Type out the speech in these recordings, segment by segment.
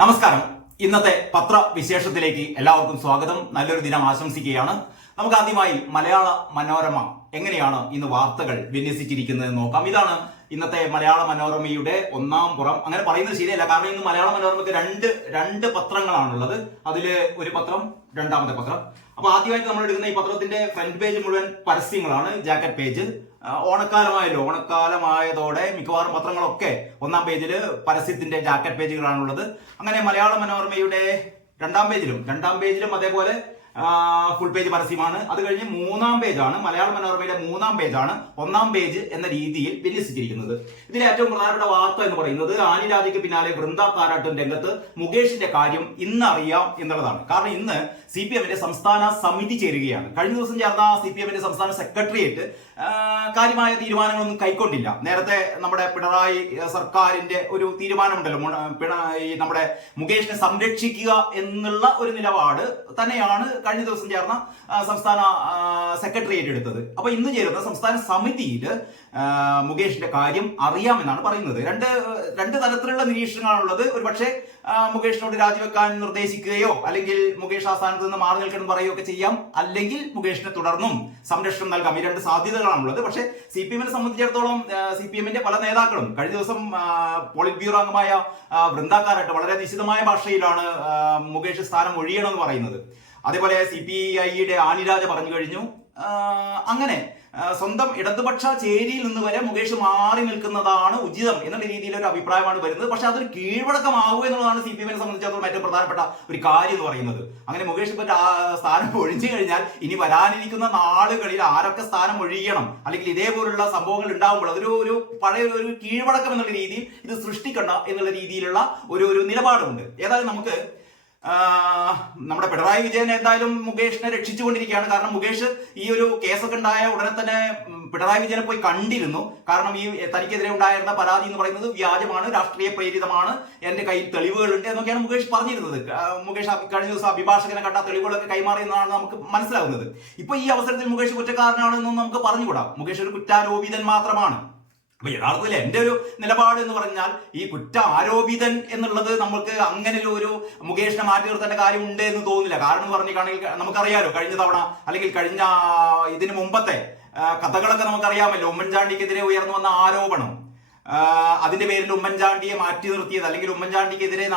നമസ്കാരം. ഇന്നത്തെ പത്രവിശേഷത്തിലേക്ക് എല്ലാവർക്കും സ്വാഗതം. നല്ലൊരു ദിനം ആശംസിക്കുകയാണ്. നമുക്ക് ആദ്യമായി മലയാള മനോരമ എങ്ങനെയാണ് ഇന്ന് വാർത്തകൾ വിന്യസിച്ചിരിക്കുന്നത് നോക്കാം. ഇതാണ് ഇന്നത്തെ മലയാള മനോരമയുടെ ഒന്നാം പുറം. അങ്ങനെ പറയുന്നത് ശരിയല്ല, കാരണം ഇന്ന് മലയാള മനോരമയ്ക്ക് രണ്ട് പത്രങ്ങളാണുള്ളത്. അതില് ഒരു പത്രം, രണ്ടാമത്തെ പത്രം. അപ്പൊ ആദ്യമായിട്ട് നമ്മൾ എടുക്കുന്ന ഈ പത്രത്തിന്റെ ഫ്രണ്ട് പേജ് മുഴുവൻ പരസ്യങ്ങളാണ്, ജാക്കറ്റ് പേജ്. ഓണക്കാലമായതോടെ മിക്കവാറും പത്രങ്ങളൊക്കെ ഒന്നാം പേജിൽ പരസ്യത്തിന്റെ ജാക്കറ്റ് പേജുകളാണുള്ളത്. അങ്ങനെ മലയാള മനോരമയുടെ രണ്ടാം പേജിലും അതേപോലെ ഫുൾ പേജ് പരസ്യമാണ്. അത് കഴിഞ്ഞ് മൂന്നാം പേജാണ്, മലയാള മനോരമയുടെ മൂന്നാം പേജാണ് ഒന്നാം പേജ് എന്ന രീതിയിൽ വിന്യസിച്ചിരിക്കുന്നത്. ഇതിലെ ഏറ്റവും പ്രധാനപ്പെട്ട വാർത്ത എന്ന് പറയുന്നത് ആനി രാജയ്ക്ക് പിന്നാലെ വൃന്ദ കാരാട്ടും രംഗത്ത്, മുകേഷിന്റെ കാര്യം ഇന്നറിയാം എന്നുള്ളതാണ്. കാരണം ഇന്ന് CPM-ന്റെ സംസ്ഥാന സമിതി ചേരുകയാണ്. കഴിഞ്ഞ ദിവസം ചേർന്ന CPM-ന്റെ സംസ്ഥാന സെക്രട്ടേറിയറ്റ് കാര്യമായ തീരുമാനങ്ങളൊന്നും കൈക്കൊണ്ടില്ല. നേരത്തെ നമ്മുടെ പിണറായി സർക്കാരിന്റെ ഒരു തീരുമാനമുണ്ടല്ലോ, നമ്മുടെ മുകേഷിനെ സംരക്ഷിക്കുക എന്നുള്ള ഒരു നിലപാട് തന്നെയാണ് കഴിഞ്ഞ ദിവസം ചേർന്ന സംസ്ഥാന സെക്രട്ടേറിയറ്റ് എടുത്തത്. അപ്പൊ ഇന്ന് ചേരുന്ന സംസ്ഥാന സമിതിയിൽ മുകേഷിന്റെ കാര്യം അറിയാമെന്നാണ് പറയുന്നത്. രണ്ട് തരത്തിലുള്ള നിരീക്ഷണങ്ങളാണുള്ളത്. ഒരു പക്ഷേ മുകേഷിനോട് രാജിവെക്കാൻ നിർദ്ദേശിക്കുകയോ അല്ലെങ്കിൽ മുകേഷ് ആ സ്ഥാനത്ത് നിന്ന് മാറി നിൽക്കണം പറയുകയോ ഒക്കെ ചെയ്യാം. അല്ലെങ്കിൽ മുകേഷിനെ തുടർന്നും സംരക്ഷണം നൽകാം. ഈ രണ്ട് സാധ്യതകളാണുള്ളത്. പക്ഷേ CPM-നെ സംബന്ധിച്ചിടത്തോളം CPM-ന്റെ പല നേതാക്കളും കഴിഞ്ഞ ദിവസം പോളിറ്റ് ബ്യൂറോ അംഗമായ വൃന്ദ കാരാട്ട് വളരെ നിശിതമായ ഭാഷയിലാണ് മുകേഷ് സ്ഥാനം ഒഴിയണമെന്ന് പറയുന്നത്. അതേപോലെ CPI-യുടെ ആനി രാജ പറഞ്ഞു കഴിഞ്ഞു. അങ്ങനെ സ്വന്തം ഇടതുപക്ഷ ചേരിയിൽ നിന്ന് വരെ മുകേഷ് മാറി നിൽക്കുന്നതാണ് ഉചിതം എന്നുള്ള രീതിയിലൊരു അഭിപ്രായമാണ് വരുന്നത്. പക്ഷെ അതൊരു കീഴ്വഴക്കമാകുക എന്നുള്ളതാണ് CPM-നെ സംബന്ധിച്ചിടത്തോളം ഏറ്റവും പ്രധാനപ്പെട്ട ഒരു കാര്യം എന്ന് പറയുന്നത്. അങ്ങനെ മുകേഷ് ഇപ്പൊ സ്ഥാനം ഒഴിഞ്ഞു കഴിഞ്ഞാൽ ഇനി വരാനിരിക്കുന്ന നാളുകളിൽ ആരൊക്കെ സ്ഥാനം ഒഴിയണം, അല്ലെങ്കിൽ ഇതേപോലുള്ള സംഭവങ്ങൾ ഉണ്ടാകുമ്പോൾ അതൊരു പഴയ ഒരു കീഴ്വഴക്കം എന്നുള്ള രീതിയിൽ ഇത് സൃഷ്ടിക്കണ്ട എന്നുള്ള രീതിയിലുള്ള ഒരു നിലപാടുണ്ട്. ഏതായാലും നമുക്ക് നമ്മുടെ പിണറായി വിജയൻ എന്തായാലും മുകേഷിനെ രക്ഷിച്ചുകൊണ്ടിരിക്കുകയാണ്. കാരണം മുകേഷ് ഈ ഒരു കേസൊക്കെ ഉണ്ടായ ഉടനെ തന്നെ പിണറായി വിജയനെ പോയി കണ്ടിരുന്നു. കാരണം ഈ തനിക്കെതിരെ ഉണ്ടായിരുന്ന പരാതി എന്ന് പറയുന്നത് വ്യാജമാണ്, രാഷ്ട്രീയ പ്രേരിതമാണ്, എന്റെ കയ്യിൽ തെളിവുകളുണ്ട് എന്നൊക്കെയാണ് മുകേഷ് പറഞ്ഞിരുന്നത്. മുകേഷ് കഴിഞ്ഞ ദിവസം അഭിഭാഷകനെ കണ്ട തെളിവുകളൊക്കെ കൈമാറിയെന്നാണ് നമുക്ക് മനസ്സിലാവുന്നത്. ഇപ്പൊ ഈ അവസരത്തിൽ മുകേഷ് കുറ്റക്കാരനാണെന്നും നമുക്ക് പറഞ്ഞുകൂടാം. മുകേഷ് ഒരു കുറ്റാരോപിതൻ മാത്രമാണ്. അപ്പൊ യഥാർത്ഥത്തിൽ എന്റെ ഒരു നിലപാട് എന്ന് പറഞ്ഞാൽ ഈ കുറ്റ ആരോപിതൻ എന്നുള്ളത് നമുക്ക് അങ്ങനെ ഒരു മുകേഷിനെ മാറ്റി നിർത്തേണ്ട കാര്യം ഉണ്ട് എന്ന് തോന്നുന്നില്ല. കാരണം പറഞ്ഞിട്ടാണെങ്കിൽ നമുക്കറിയാലോ, കഴിഞ്ഞ തവണ അല്ലെങ്കിൽ കഴിഞ്ഞ ഇതിനു മുമ്പത്തെ കഥകളൊക്കെ നമുക്കറിയാമല്ലോ. ഉമ്മൻചാണ്ടിക്കെതിരെ ഉയർന്നു വന്ന ആരോപണം, അതിന്റെ പേരിൽ ഉമ്മൻചാണ്ടിയെ മാറ്റി നിർത്തിയത്, അല്ലെങ്കിൽ ഉമ്മൻചാണ്ടിക്കെതിരെ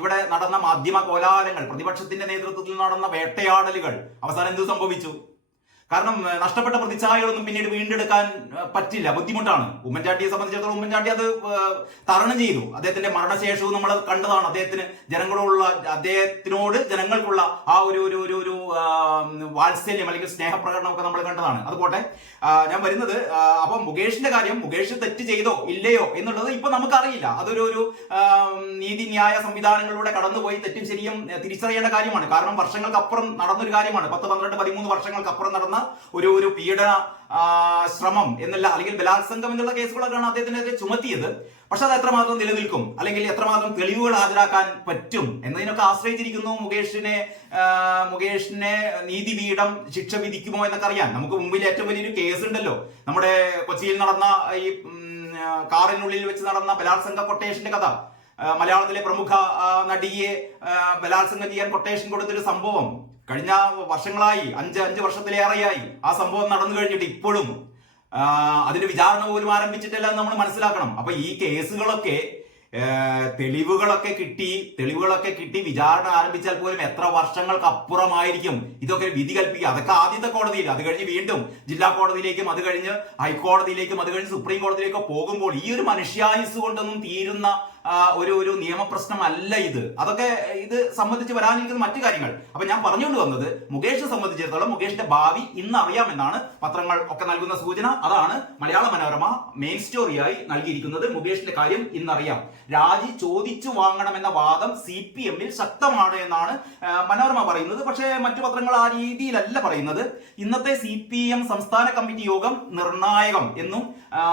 ഇവിടെ നടന്ന മാധ്യമ കോലാഹലങ്ങൾ, പ്രതിപക്ഷത്തിന്റെ നേതൃത്വത്തിൽ നടന്ന വേട്ടയാടലുകൾ, അവസാനം എന്ത് സംഭവിച്ചു? കാരണം നഷ്ടപ്പെട്ട പ്രതിച്ഛായകളൊന്നും പിന്നീട് വീണ്ടെടുക്കാൻ പറ്റില്ല, ബുദ്ധിമുട്ടാണ്. ഉമ്മൻചാണ്ടിയെ സംബന്ധിച്ചിടത്തോളം ഉമ്മൻചാണ്ടി അത് തരണം ചെയ്തു. അദ്ദേഹത്തിന്റെ മരണശേഷവും നമ്മൾ കണ്ടതാണ്. അദ്ദേഹത്തിനോട് ജനങ്ങൾക്കുള്ള ആ ഒരു വാത്സല്യം അല്ലെങ്കിൽ സ്നേഹപ്രകടനമൊക്കെ നമ്മൾ കണ്ടതാണ്. അതുപോട്ടെ, ഞാൻ വരുന്നത് അപ്പൊ മുകേഷിന്റെ കാര്യം, മുകേഷ് തെറ്റ് ചെയ്തോ ഇല്ലയോ എന്നുള്ളത് ഇപ്പൊ നമുക്കറിയില്ല. അതൊരു നീതിന്യായ സംവിധാനങ്ങളിലൂടെ കടന്നുപോയി തെറ്റും ശരിയും തിരിച്ചറിയേണ്ട കാര്യമാണ്. കാരണം വർഷങ്ങൾക്കപ്പുറം നടന്നൊരു കാര്യമാണ്. 10, 12, 13 വർഷങ്ങൾക്കപ്പുറം നടന്ന ഒരു പീഡന ശ്രമം എന്നല്ല, അല്ലെങ്കിൽ ബലാത്സംഗം എന്നുള്ള കേസുകളൊക്കെയാണ് അദ്ദേഹത്തിനെതിരെ ചുമത്തിയത്. പക്ഷെ അത് എത്രമാത്രം നിലനിൽക്കും, അല്ലെങ്കിൽ എത്രമാത്രം തെളിവുകൾ ഹാജരാക്കാൻ പറ്റും എന്നതിനൊക്കെ ആശ്രയിച്ചിരിക്കുന്നു. മുകേഷിനെ നീതിപീഠം ശിക്ഷ വിധിക്കുമോ എന്നൊക്കെ അറിയാൻ. നമുക്ക് മുമ്പിൽ ഏറ്റവും വലിയൊരു കേസ് ഉണ്ടല്ലോ, നമ്മുടെ കൊച്ചിയിൽ നടന്ന ഈ കാറിനുള്ളിൽ വെച്ച് നടന്ന ബലാത്സംഗ കൊട്ടേഷന്റെ കഥ. മലയാളത്തിലെ പ്രമുഖ നടിയെ ബലാത്സംഗം ചെയ്യാൻ കൊട്ടേഷൻ കൊടുത്തൊരു സംഭവം കഴിഞ്ഞ വർഷങ്ങളായി, 5 വർഷത്തിലേറെയായി ആ സംഭവം നടന്നു കഴിഞ്ഞിട്ട് ഇപ്പോഴും അതിന്റെ വിചാരണ പോലും ആരംഭിച്ചിട്ടില്ല എന്ന് നമ്മൾ മനസ്സിലാക്കണം. അപ്പൊ ഈ കേസുകളൊക്കെ തെളിവുകളൊക്കെ കിട്ടി വിചാരണ ആരംഭിച്ചാൽ പോലും എത്ര വർഷങ്ങൾക്ക് അപ്പുറമായിരിക്കും ഇതൊക്കെ വിധി കൽപ്പിക്കുക. അതൊക്കെ ആദ്യത്തെ കോടതിയിൽ, അത് കഴിഞ്ഞ് വീണ്ടും ജില്ലാ കോടതിയിലേക്കും, അത് കഴിഞ്ഞ് ഹൈക്കോടതിയിലേക്കും, അത് കഴിഞ്ഞ് സുപ്രീം കോടതിയിലേക്കും പോകുമ്പോൾ ഈ ഒരു മനുഷ്യായുസ് കൊണ്ടൊന്നും തീരുന്ന ഒരു നിയമപ്രശ്നമല്ല ഇത്. അതൊക്കെ ഇത് സംബന്ധിച്ച് വരാനിരിക്കുന്ന മറ്റു കാര്യങ്ങൾ. അപ്പൊ ഞാൻ പറഞ്ഞുകൊണ്ട് വന്നത്, മുകേഷിനെ സംബന്ധിച്ചിടത്തോളം മുകേഷിന്റെ ഭാവി ഇന്ന് അറിയാമെന്നാണ് പത്രങ്ങൾ ഒക്കെ നൽകുന്ന സൂചന. അതാണ് മലയാള മനോരമ മെയിൻ സ്റ്റോറിയായി നൽകിയിരിക്കുന്നത്. മുകേഷിന്റെ കാര്യം ഇന്നറിയാം. രാജി ചോദിച്ചു വാങ്ങണമെന്ന വാദം CPM-ൽ ശക്തമാണ് എന്നാണ് മനോരമ പറയുന്നത്. പക്ഷേ മറ്റു പത്രങ്ങൾ ആ രീതിയിലല്ല പറയുന്നത്. ഇന്നത്തെ CPM സംസ്ഥാന കമ്മിറ്റി യോഗം നിർണായകം എന്നും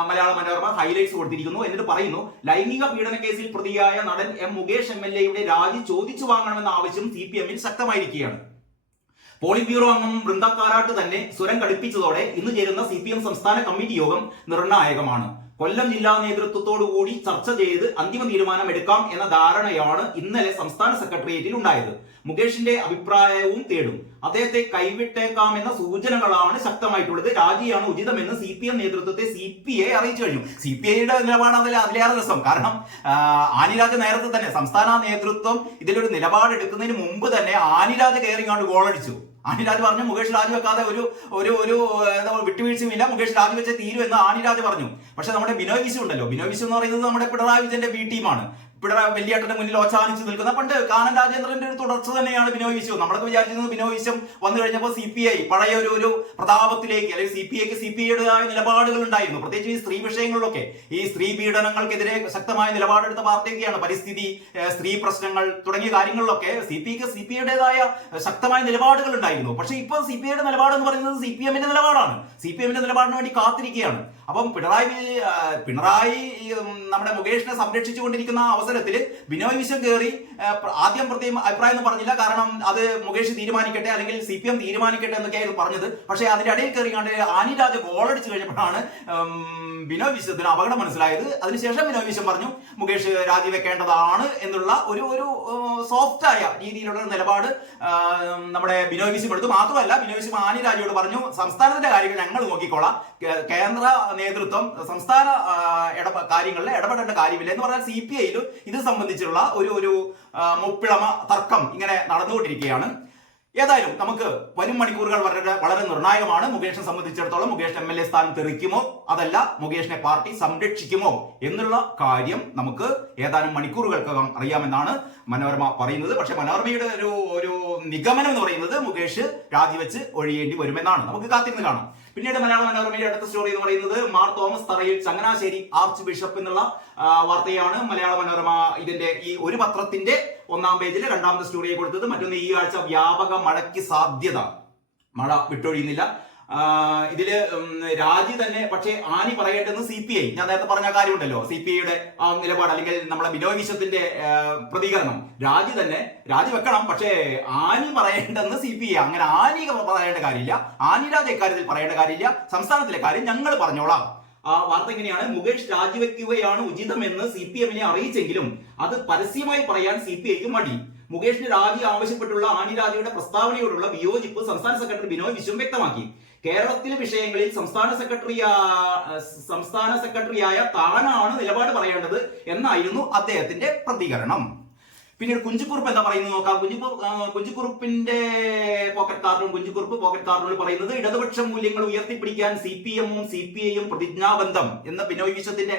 മലയാള മനോരമ ഹൈലൈറ്റ്സ് കൊടുത്തിരിക്കുന്നു. എന്നിട്ട് പറയുന്നു, ലൈംഗിക പീഡന കേസിൽ പ്രതിയായ നടൻ മുകേഷ് MLA-യുടെ രാജി ചോദിച്ചു വാങ്ങണമെന്ന ആവശ്യം CPM-ൽ ശക്തമായിരിക്കുകയാണ്. പോളിറ്റ് ബ്യൂറോ അംഗം വൃന്ദ കാരാട്ട് തന്നെ സ്വരം കടുപ്പിച്ചതോടെ ഇന്ന് ചേരുന്ന CPM സംസ്ഥാന കമ്മിറ്റി യോഗം നിർണായകമാണ്. കൊല്ലം ജില്ലാ നേതൃത്വത്തോടു കൂടി ചർച്ച ചെയ്ത് അന്തിമ തീരുമാനം എടുക്കാം എന്ന ധാരണയാണ് ഇന്നലെ സംസ്ഥാന സെക്രട്ടേറിയറ്റിൽ ഉണ്ടായത്. മുകേഷിന്റെ അഭിപ്രായവും തേടും. അദ്ദേഹത്തെ കൈവിട്ടേക്കാമെന്ന സൂചനകളാണ് ശക്തമായിട്ടുള്ളത്. രാജിയാണ് ഉചിതമെന്ന് CPM നേതൃത്വത്തെ CPA അറിയിച്ചു കഴിഞ്ഞു. CPIയുടെ നിലപാട് അതിലേറെ രസം. കാരണം ആനിരാജ് നേരത്തെ തന്നെ സംസ്ഥാന നേതൃത്വം ഇതിലൊരു നിലപാടെടുക്കുന്നതിന് മുമ്പ് തന്നെ ആനിരാജ് കയറിങ്ങാണ്ട് ഗോളടിച്ചു. ആനിരാജ് പറഞ്ഞു മുകേഷ് രാജിവെക്കാതെ ഒരു വിട്ടുവീഴ്ചയുമില്ല, മുകേഷ് രാജിവെച്ചേ തീരൂ എന്ന് ആനിരാജ് പറഞ്ഞു. പക്ഷെ നമ്മുടെ ബിനോയ് വിശ്വം ഉണ്ടല്ലോ, ബിനോയ് വിശ്വം എന്ന് പറയുന്നത് നമ്മുടെ പിണറായി വിജയന്റെ B ടീമാണ്. പിണറായി വലിയേട്ടന്റെ മുന്നിൽ ഓച്ചാനിച്ച് നിൽക്കുന്ന പണ്ട് കാനൻ രാജേന്ദ്രന്റെ ഒരു തുടർച്ച തന്നെയാണ് ബിനോയ് വിശ്വം. നമ്മളൊക്കെ വിചാരിച്ചിരുന്നത് ബിനോയ് വിശ്വം വന്നു കഴിഞ്ഞപ്പോൾ CPI പഴയ ഒരു പ്രതാപത്തിലേക്ക്, അല്ലെങ്കിൽ CPIക്ക് CPIയുടേതായ നിലപാടുകൾ ഉണ്ടായിരുന്നു. പ്രത്യേകിച്ച് ഈ സ്ത്രീ വിഷയങ്ങളിലൊക്കെ ഈ സ്ത്രീ പീഡനങ്ങൾക്കെതിരെ ശക്തമായ നിലപാടെടുത്ത പാർട്ടിയൊക്കെയാണ്. പരിസ്ഥിതി, സ്ത്രീ പ്രശ്നങ്ങൾ തുടങ്ങിയ കാര്യങ്ങളിലൊക്കെ CPIക്ക് CPIയുടേതായ ശക്തമായ നിലപാടുകൾ ഉണ്ടായിരുന്നു. പക്ഷെ ഇപ്പോൾ CPIയുടെ നിലപാട് എന്ന് പറയുന്നത് CPMന്റെ നിലപാടാണ്. CPMന്റെ നിലപാടിന് വേണ്ടി കാത്തിരിക്കുകയാണ്. അപ്പം പിണറായി നമ്മുടെ മുകേഷിനെ സംരക്ഷിച്ചുകൊണ്ടിരിക്കുന്ന അവസരത്തിൽ ബിനോയ് വിശ്വം കയറി ആദ്യം അഭിപ്രായം ഒന്നും പറഞ്ഞില്ല. കാരണം അത് മുകേഷ് തീരുമാനിക്കട്ടെ, അല്ലെങ്കിൽ CPM തീരുമാനിക്കട്ടെ എന്നൊക്കെയായിരുന്നു പറഞ്ഞത്. പക്ഷേ അതിന്റെ ഇടയിൽ കയറി കണ്ട് ആനിരാജ് ഗോളടിച്ചു കഴിഞ്ഞപ്പോഴാണ് ബിനോയ് വിശ്വത്തിന് അപകടം മനസ്സിലായത്. അതിനുശേഷം ബിനോയ് വിശ്വം പറഞ്ഞു മുകേഷ് രാജിവെക്കേണ്ടതാണ് എന്നുള്ള ഒരു സോഫ്റ്റായ രീതിയിലുള്ള നിലപാട് നമ്മുടെ ബിനോയ് വിശ്വം എടുത്തു. മാത്രമല്ല ബിനോയ് വിശ്വം ആനിരാജയോട് പറഞ്ഞു സംസ്ഥാനത്തിന്റെ കാര്യങ്ങൾ ഞങ്ങൾ നോക്കിക്കോളാം, കേന്ദ്ര നേതൃത്വം സംസ്ഥാന കാര്യങ്ങളിൽ ഇടപെടേണ്ട കാര്യമില്ല എന്ന് പറഞ്ഞാൽ CPIയിലും ഇത് സംബന്ധിച്ചുള്ള ഒരു മുപ്പിളമ തർക്കം ഇങ്ങനെ നടന്നുകൊണ്ടിരിക്കുകയാണ്. ഏതായാലും നമുക്ക് വരും മണിക്കൂറുകൾ വളരെ നിർണായകമാണ്. മുകേഷിനെ സംബന്ധിച്ചിടത്തോളം മുകേഷ് MLA സ്ഥാനം തെറിക്കുമോ അതല്ല മുകേഷിനെ പാർട്ടി സംരക്ഷിക്കുമോ എന്നുള്ള കാര്യം നമുക്ക് ഏതാനും മണിക്കൂറുകൾക്കകം അറിയാമെന്നാണ് മനോരമ പറയുന്നത്. പക്ഷെ മനോരമയുടെ ഒരു നിഗമനം എന്ന് പറയുന്നത് മുകേഷ് രാജിവെച്ച് ഒഴിയേണ്ടി വരുമെന്നാണ്. നമുക്ക് കാത്തിരുന്ന് കാണാം. പിന്നീട് മലയാള മനോരമയുടെ അടുത്ത സ്റ്റോറി എന്ന് പറയുന്നത് മാർ തോമസ് തറയിൽ ചങ്ങനാശ്ശേരി ആർച്ച് ബിഷപ്പ് എന്നുള്ള വാർത്തയാണ്. മലയാള മനോരമ ഇതിന്റെ ഈ ഒരു പത്രത്തിന്റെ 1-ാം പേജിൽ 2-ാമത്തെ സ്റ്റോറിയെ കൊടുത്തത്. മറ്റൊന്ന് ഈ ആഴ്ച വ്യാപക മഴയ്ക്ക് സാധ്യത, മഴ വിട്ടൊഴിയുന്നില്ല. ഇതില് രാജി തന്നെ, പക്ഷേ ആനി പറയേണ്ടതെന്ന് CPI. ഞാൻ നേരത്തെ പറഞ്ഞ കാര്യമുണ്ടല്ലോ, CPIയുടെ ആ നിലപാട് അല്ലെങ്കിൽ നമ്മളെ ബിനോയ് വിശ്വത്തിന്റെ പ്രതികരണം. രാജി തന്നെ രാജിവെക്കണം, പക്ഷേ ആനി പറയേണ്ടെന്ന് CPI. അങ്ങനെ ആനി പറയേണ്ട കാര്യമില്ല, ആനിരാജ് ഇക്കാര്യത്തിൽ പറയേണ്ട കാര്യമില്ല, സംസ്ഥാനത്തിലെ കാര്യം ഞങ്ങൾ പറഞ്ഞോളാം. ആ വാർത്ത ഇങ്ങനെയാണ്: മുകേഷ് രാജിവെക്കുകയാണ് ഉചിതമെന്ന് CPMനെ അറിയിച്ചെങ്കിലും അത് പരസ്യമായി പറയാൻ CPIക്ക് മടി. മുകേഷിന് രാജി ആവശ്യപ്പെട്ടുള്ള ആനിരാജയുടെ പ്രസ്താവനയോടുള്ള വിയോജിപ്പ് സംസ്ഥാന സെക്രട്ടറി ബിനോയ് വിശ്വം വ്യക്തമാക്കി. കേരളത്തിലെ വിഷയങ്ങളിൽ സംസ്ഥാന സെക്രട്ടറിയായ താനാണ് നിലപാട് പറയേണ്ടത് എന്നായിരുന്നു അദ്ദേഹത്തിന്റെ പ്രതികരണം. പിന്നീട് കുഞ്ചുകുറുപ്പ് എന്താ പറയുന്നത് നോക്കാം. കുഞ്ചുകുറുപ്പിന്റെ പോക്കറ്റ് കാർട്ടൂണിൽ പറയുന്നത് ഇടതുപക്ഷ മൂല്യങ്ങൾ ഉയർത്തിപ്പിടിക്കാൻ CPMഉം CPIയും പ്രതിജ്ഞാബന്ധം എന്ന ബിനോയ് വിശ്വത്തിന്റെ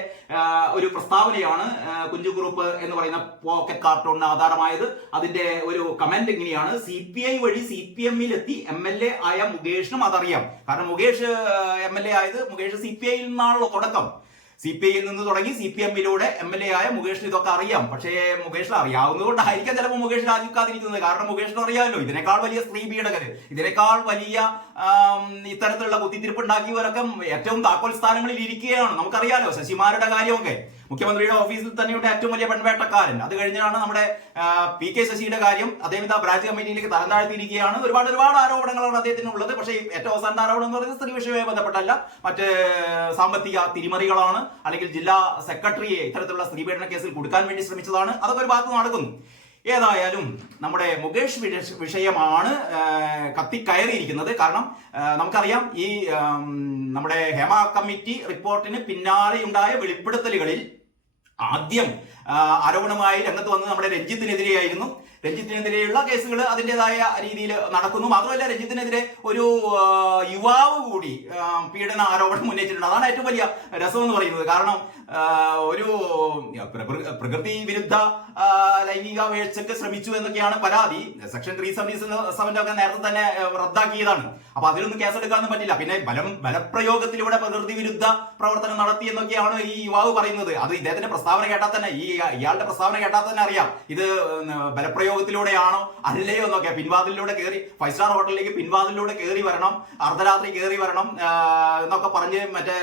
ഒരു പ്രസ്താവനയാണ് കുഞ്ചുകുറുപ്പ് എന്ന് പറയുന്ന പോക്കറ്റ് കാർട്ടൂണിന് ആധാരമായത്. അതിന്റെ ഒരു കമന്റ് ഇങ്ങനെയാണ്: CPI വഴി CPMൽ എത്തി MLA ആയ മുകേഷിനും അതറിയാം. കാരണം മുകേഷ് MLA ആയത് മുകേഷ് CPIയിൽ നിന്നാണല്ലോ തുടക്കം. CPIയിൽ നിന്ന് തുടങ്ങി CPMലൂടെ MLA ആയ മുകേഷിന് ഇതൊക്കെ അറിയാം. പക്ഷേ മുകേഷിന് അറിയാവുന്നത് കൊണ്ടായിരിക്കാം ചിലപ്പോൾ മുകേഷ് രാജിവെക്കാതിരിക്കുന്നത്. കാരണം മുകേഷിന് അറിയാമല്ലോ ഇതിനേക്കാൾ വലിയ സ്ത്രീ പീഡകര്, ഇതിനേക്കാൾ വലിയ ഇത്തരത്തിലുള്ള കുത്തിത്തിരിപ്പ് ഉണ്ടാക്കിയവരൊക്കെ ഏറ്റവും താക്കോൽ സ്ഥാനങ്ങളിൽ ഇരിക്കുകയാണ്. നമുക്കറിയാലോ ശശിമാരുടെ കാര്യമൊക്കെ. മുഖ്യമന്ത്രിയുടെ ഓഫീസിൽ തന്നെയുടെ ഏറ്റവും വലിയ പെൺവേട്ടക്കാരൻ. അത് കഴിഞ്ഞാണ് നമ്മുടെ PK ശശിയുടെ കാര്യം. അദ്ദേഹം ബ്രാഞ്ച് കമ്മിറ്റിയിലേക്ക് തരം താഴ്ത്തിയിരിക്കുകയാണ്. ഒരുപാട് ആരോപണങ്ങളാണ് അദ്ദേഹത്തിനുള്ളത്. പക്ഷേ ഏറ്റവും അവസാന ആരോപണം എന്ന് പറയുന്നത് സ്ത്രീ വിഷയവുമായി ബന്ധപ്പെട്ടല്ല, മറ്റ് സാമ്പത്തിക തിരിമറികളാണ്. അല്ലെങ്കിൽ ജില്ലാ സെക്രട്ടറിയെ ഇത്തരത്തിലുള്ള സ്ത്രീപീഡന കേസിൽ കൊടുക്കാൻ വേണ്ടി ശ്രമിച്ചതാണ്. അതൊക്കെ ഒരു ഭാഗത്ത് നടക്കുന്നു. ഏതായാലും നമ്മുടെ മുകേഷ് വിഷയമാണ് കത്തിക്കയറിയിരിക്കുന്നത്. കാരണം നമുക്കറിയാം ഈ നമ്മുടെ ഹേമ കമ്മിറ്റി റിപ്പോർട്ടിന് പിന്നാലെയുണ്ടായ വെളിപ്പെടുത്തലുകളിൽ ആദ്യം ആരോപണമായി രംഗത്ത് വന്നത് നമ്മുടെ രഞ്ജിത്തിനെതിരെയായിരുന്നു. രഞ്ജിത്തിനെതിരെയുള്ള കേസുകൾ അതിൻ്റെതായ രീതിയിൽ നടക്കുന്നു. മാത്രമല്ല രഞ്ജിത്തിനെതിരെ ഒരു യുവാവ് കൂടി പീഡന ആരോപണം ഉന്നയിച്ചിട്ടുണ്ട്. അതാണ് ഏറ്റവും വലിയ രസം എന്ന് പറയുന്നത്. കാരണം ഒരു പ്രകൃതി വിരുദ്ധ ലൈംഗിക വീഴ്ചയ്ക്ക് ശ്രമിച്ചു എന്നൊക്കെയാണ് പരാതി. സെക്ഷൻ 377 ഒക്കെ നേരത്തെ തന്നെ റദ്ദാക്കിയതാണ്. അപ്പൊ അതിലൊന്നും കേസെടുക്കാനൊന്നും പറ്റില്ല. പിന്നെ ബലപ്രയോഗത്തിലൂടെ പ്രകൃതി വിരുദ്ധ പ്രവർത്തനം നടത്തി എന്നൊക്കെയാണ് ഈ യുവാവ് പറയുന്നത്. അത് ഇദ്ദേഹത്തിന്റെ പ്രസ്താവന കേട്ടാൽ തന്നെ, ഇയാളുടെ പ്രസ്താവന കേട്ടാൽ തന്നെ അറിയാം ഇത് ബലപ്രയോഗത്തിലൂടെയാണോ അല്ലയോ എന്നൊക്കെ. പിൻവാതിലൂടെ കയറി 5 സ്റ്റാർ ഹോട്ടലിലേക്ക് പിൻവാതിലൂടെ കയറി വരണം, അർദ്ധരാത്രി കയറി വരണം എന്നൊക്കെ പറഞ്ഞ് മറ്റേ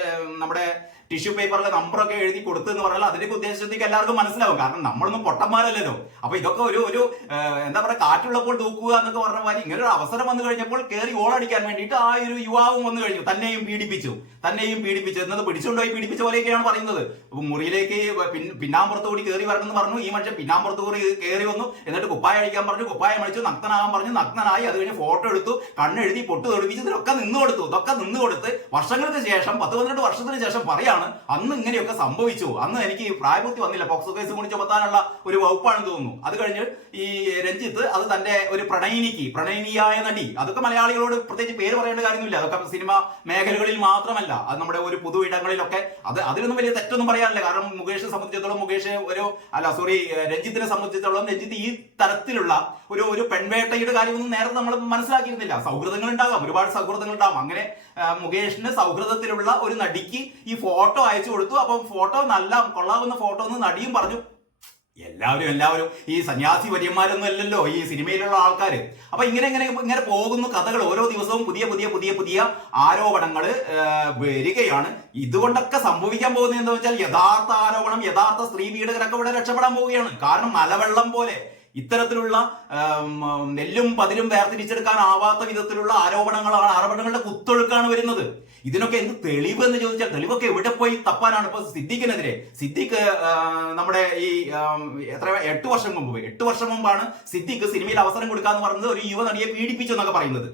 നമ്മുടെ ടിഷ്യൂ പേപ്പറിലെ നമ്പറൊക്കെ എഴുതി കൊടുത്തു എന്ന് പറഞ്ഞാൽ അതിന്റെ ഉദ്ദേശത്തേക്ക് എല്ലാവർക്കും മനസ്സിലാവും. കാരണം നമ്മളൊന്നും പൊട്ടന്മാരല്ലല്ലോ. അപ്പൊ ഇതൊക്കെ ഒരു എന്താ പറയുക, കാറ്റുള്ളപ്പോൾ തൂക്കുക എന്നൊക്കെ പറഞ്ഞ പോലെ ഇങ്ങനെ ഒരു അവസരം വന്നു കഴിഞ്ഞപ്പോൾ കയറി ഓളടിക്കാൻ വേണ്ടിയിട്ട് ആ ഒരു യുവാവും വന്നു കഴിഞ്ഞു. തന്നെയും പീഡിപ്പിച്ചു എന്നത് പിടിച്ചുകൊണ്ടുപോയി പീഡിപ്പിച്ച പോലെയൊക്കെയാണ് പറയുന്നത്. മുറിയിലേക്ക് പിന്നാമ്പുറത്ത് കൂടി കയറി വരണമെന്ന് പറഞ്ഞു. ഈ മനുഷ്യൻ പിന്നാമ്പുറത്ത് കൂടി കയറി വന്നു. എന്നിട്ട് കുപ്പായ അടിക്കാൻ പറഞ്ഞു, കുപ്പായം അടിച്ചു. നഗ്നനാകാൻ പറഞ്ഞു, നഗ്നനായി. അത് കഴിഞ്ഞ് ഫോട്ടോ എടുത്തു, കണ്ണെഴുതി, പൊട്ട് തൊടിപ്പിച്ചു. ഇതൊക്കെ നിന്ന് കൊടുത്ത് വർഷങ്ങൾക്ക് ശേഷം 10-12 വർഷത്തിന് ശേഷം പറയാണ് അന്ന് ഇങ്ങനെയൊക്കെ സംഭവിച്ചു. അന്ന് എനിക്ക് പ്രായപൂർത്തി വന്നില്ല, പോക്സോ കേസ് കൂടി ചുമത്താനുള്ള ഒരു വകുപ്പാണെന്ന് തോന്നുന്നു. അത് കഴിഞ്ഞ് ഈ രഞ്ജിത്ത് അത് തന്റെ ഒരു പ്രണയിനിയായ നടി, അതൊക്കെ മലയാളികളോട് പ്രത്യേകിച്ച് പേര് പറയേണ്ട കാര്യമൊന്നുമില്ല. അതൊക്കെ സിനിമ മേഖലകളിൽ മാത്രമല്ല, അത് നമ്മുടെ ഒരു പൊതു ഇടങ്ങളിലൊക്കെ അതിലൊന്നും വലിയ തെറ്റൊന്നും പറയാനില്ല. കാരണം രഞ്ജിത്തിനെ സംബന്ധിച്ചിടത്തോളം രഞ്ജിത്ത് ഈ തരത്തിലുള്ള ഒരു പെൺവേട്ടയുടെ കാര്യമൊന്നും നേരത്തെ നമ്മൾ മനസ്സിലാക്കിയിരുന്നില്ല. സൗഹൃദങ്ങൾ ഉണ്ടാകാം, ഒരുപാട് സൗഹൃദങ്ങൾ ഉണ്ടാകാം. അങ്ങനെ മുകേഷിന് സൗഹൃദത്തിലുള്ള ഒരു നടിക്ക് ഈ ഫോട്ടോ അയച്ചു കൊടുത്തു. അപ്പം ഫോട്ടോ കൊള്ളാവുന്ന ഫോട്ടോ എന്ന് നടിയും പറഞ്ഞു. എല്ലാവരും ഈ സന്യാസി വര്യന്മാരൊന്നും അല്ലല്ലോ ഈ സിനിമയിലുള്ള ആൾക്കാര്. അപ്പൊ ഇങ്ങനെ പോകുന്ന കഥകൾ, ഓരോ ദിവസവും പുതിയ ആരോപണങ്ങൾ വരികയാണ്. ഇതുകൊണ്ടൊക്കെ സംഭവിക്കാൻ പോകുന്നത് എന്താ വെച്ചാൽ യഥാർത്ഥ ആരോപണം, യഥാർത്ഥ സ്ത്രീ പീഡകരൊക്കെ ഇവിടെ രക്ഷപ്പെടാൻ പോവുകയാണ്. കാരണം മലവെള്ളം പോലെ ഇത്തരത്തിലുള്ള നെല്ലും പതിരും വേർതിരിച്ചെടുക്കാനാവാത്ത വിധത്തിലുള്ള ആരോപണങ്ങളുടെ കുത്തൊഴുക്കാണ് വരുന്നത്. ഇതിനൊക്കെ എന്ത് തെളിവ് എന്ന് ചോദിച്ചാൽ തെളിവൊക്കെ എവിടെ പോയി തപ്പാനാണ്? ഇപ്പൊ സിദ്ദീഖിനെതിരെ നമ്മുടെ ഈ 8 വർഷം മുമ്പാണ് സിദ്ദീഖ് സിനിമയിൽ അവസരം കൊടുക്കാന്ന് പറഞ്ഞത് ഒരു യുവനടിയെ പീഡിപ്പിച്ചു എന്നൊക്കെ പറയുന്നത്.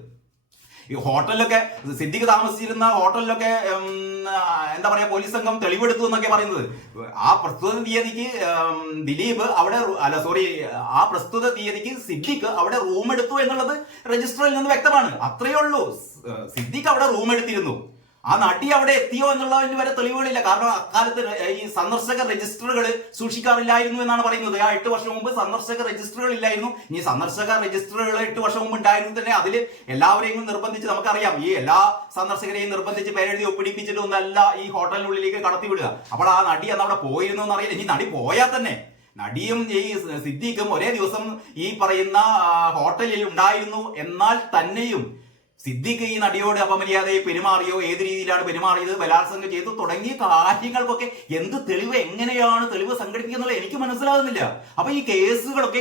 ഈ ഹോട്ടലിലൊക്കെ സിദ്ദീഖ് താമസിച്ചിരുന്ന ഹോട്ടലിലൊക്കെ എന്താ പറയാ, പോലീസ് സംഘം തെളിവെടുത്തു എന്നൊക്കെ പറയുന്നത്. ആ പ്രസ്തുത തീയതിക്ക് സിദ്ദീഖ് അവിടെ റൂം എടുത്തു എന്നുള്ളത് രജിസ്റ്ററിൽ നിന്ന് വ്യക്തമാണ്. അത്രയേ ഉള്ളൂ. സിദ്ദീഖ് അവിടെ റൂം എടുത്തിരുന്നു. ആ നടി അവിടെ എത്തിയോ എന്നുള്ളതിന് വരെ തെളിവുകളില്ല. കാരണം അക്കാലത്ത് ഈ സന്ദർശക രജിസ്റ്ററുകൾ സൂക്ഷിക്കാറില്ലായിരുന്നു എന്നാണ് പറയുന്നത്. ആ 8 വർഷം മുമ്പ് സന്ദർശക രജിസ്റ്ററുകൾ ഇല്ലായിരുന്നു. ഇനി സന്ദർശക രജിസ്റ്ററുകൾ 8 വർഷം മുമ്പ് ഉണ്ടായിരുന്നു തന്നെ അതിൽ എല്ലാവരെയും നിർബന്ധിച്ച്, നമുക്കറിയാം ഈ എല്ലാ സന്ദർശകരെയും നിർബന്ധിച്ച് പേരെഴുതി ഒപ്പിടിപ്പിച്ചിട്ടൊന്നല്ല ഈ ഹോട്ടലിനുള്ളിലേക്ക് കടത്തിവിടുക. അപ്പോൾ ആ നടി അന്ന് അവിടെ പോയിരുന്നു എന്നറിയില്ല. ഇനി നടി പോയാൽ തന്നെ നടിയും ഈ സിദ്ദീഖും ഒരേ ദിവസം ഈ പറയുന്ന ഹോട്ടലിൽ ഉണ്ടായിരുന്നു. എന്നാൽ തന്നെയും സിദ്ദീഖ് ഈ നടിയോട് അപമര്യാദയെ പെരുമാറിയോ, ഏത് രീതിയിലാണ് പെരുമാറിയത്, ബലാത്സംഗം ചെയ്തു തുടങ്ങിയ കാര്യങ്ങൾക്കൊക്കെ എന്ത് തെളിവ്, എങ്ങനെയാണ് തെളിവ് സംഘടിപ്പിക്കുന്നുള്ള എനിക്ക് മനസ്സിലാകുന്നില്ല. അപ്പൊ ഈ കേസുകളൊക്കെ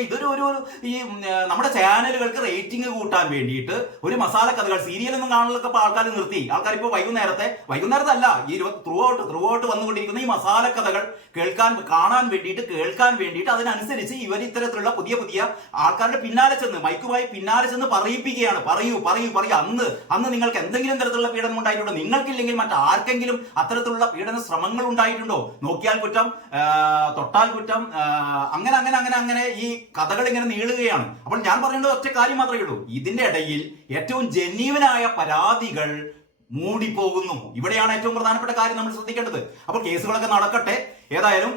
ഈ നമ്മുടെ ചാനലുകൾക്ക് റേറ്റിംഗ് കൂട്ടാൻ വേണ്ടിയിട്ട് ഒരു മസാല കഥകൾ, സീരിയലൊന്നും കാണലൊക്കെ ആൾക്കാർ നിർത്തി. ആൾക്കാർ ഇപ്പോൾ വൈകുന്നേരത്തല്ല ഈ ത്രൂ ഔട്ട് വന്നുകൊണ്ടിരിക്കുന്ന ഈ മസാല കഥകൾ കാണാൻ വേണ്ടിയിട്ട് അതിനനുസരിച്ച് ഇവർ ഇത്തരത്തിലുള്ള പുതിയ ആൾക്കാരുടെ പിന്നാലെ ചെന്ന്, മൈക്കുമായി പിന്നാലെ ചെന്ന് പറയിപ്പിക്കുകയാണ്. പറയൂ അന്ന് നിങ്ങൾക്ക് എന്തെങ്കിലും തരത്തിലുള്ള പീഡനം ഉണ്ടായിട്ടുണ്ടോ? നിങ്ങൾക്കില്ലെങ്കിൽ മറ്റാർക്കെങ്കിലും അത്തരത്തിലുള്ള പീഡന ശ്രമങ്ങൾ ഉണ്ടായിട്ടുണ്ടോ? നോക്കിയാൽ കുറ്റം, തൊട്ടാൽ കുറ്റം, അങ്ങനെ ഈ കഥകൾ ഇങ്ങനെ നീളുകയാണ്. അപ്പോൾ ഞാൻ പറയേണ്ടത് ഒറ്റ കാര്യം മാത്രമേ ഉള്ളൂ. ഇതിന്റെ ഇടയിൽ ഏറ്റവും ജെന്യൂനായ പരാതികൾ മൂടിപ്പോകുന്നു. ഇവിടെയാണ് ഏറ്റവും പ്രധാനപ്പെട്ട കാര്യം നമ്മൾ ശ്രദ്ധിക്കേണ്ടത്. അപ്പോൾ കേസുകളൊക്കെ നടക്കട്ടെ. ഏതായാലും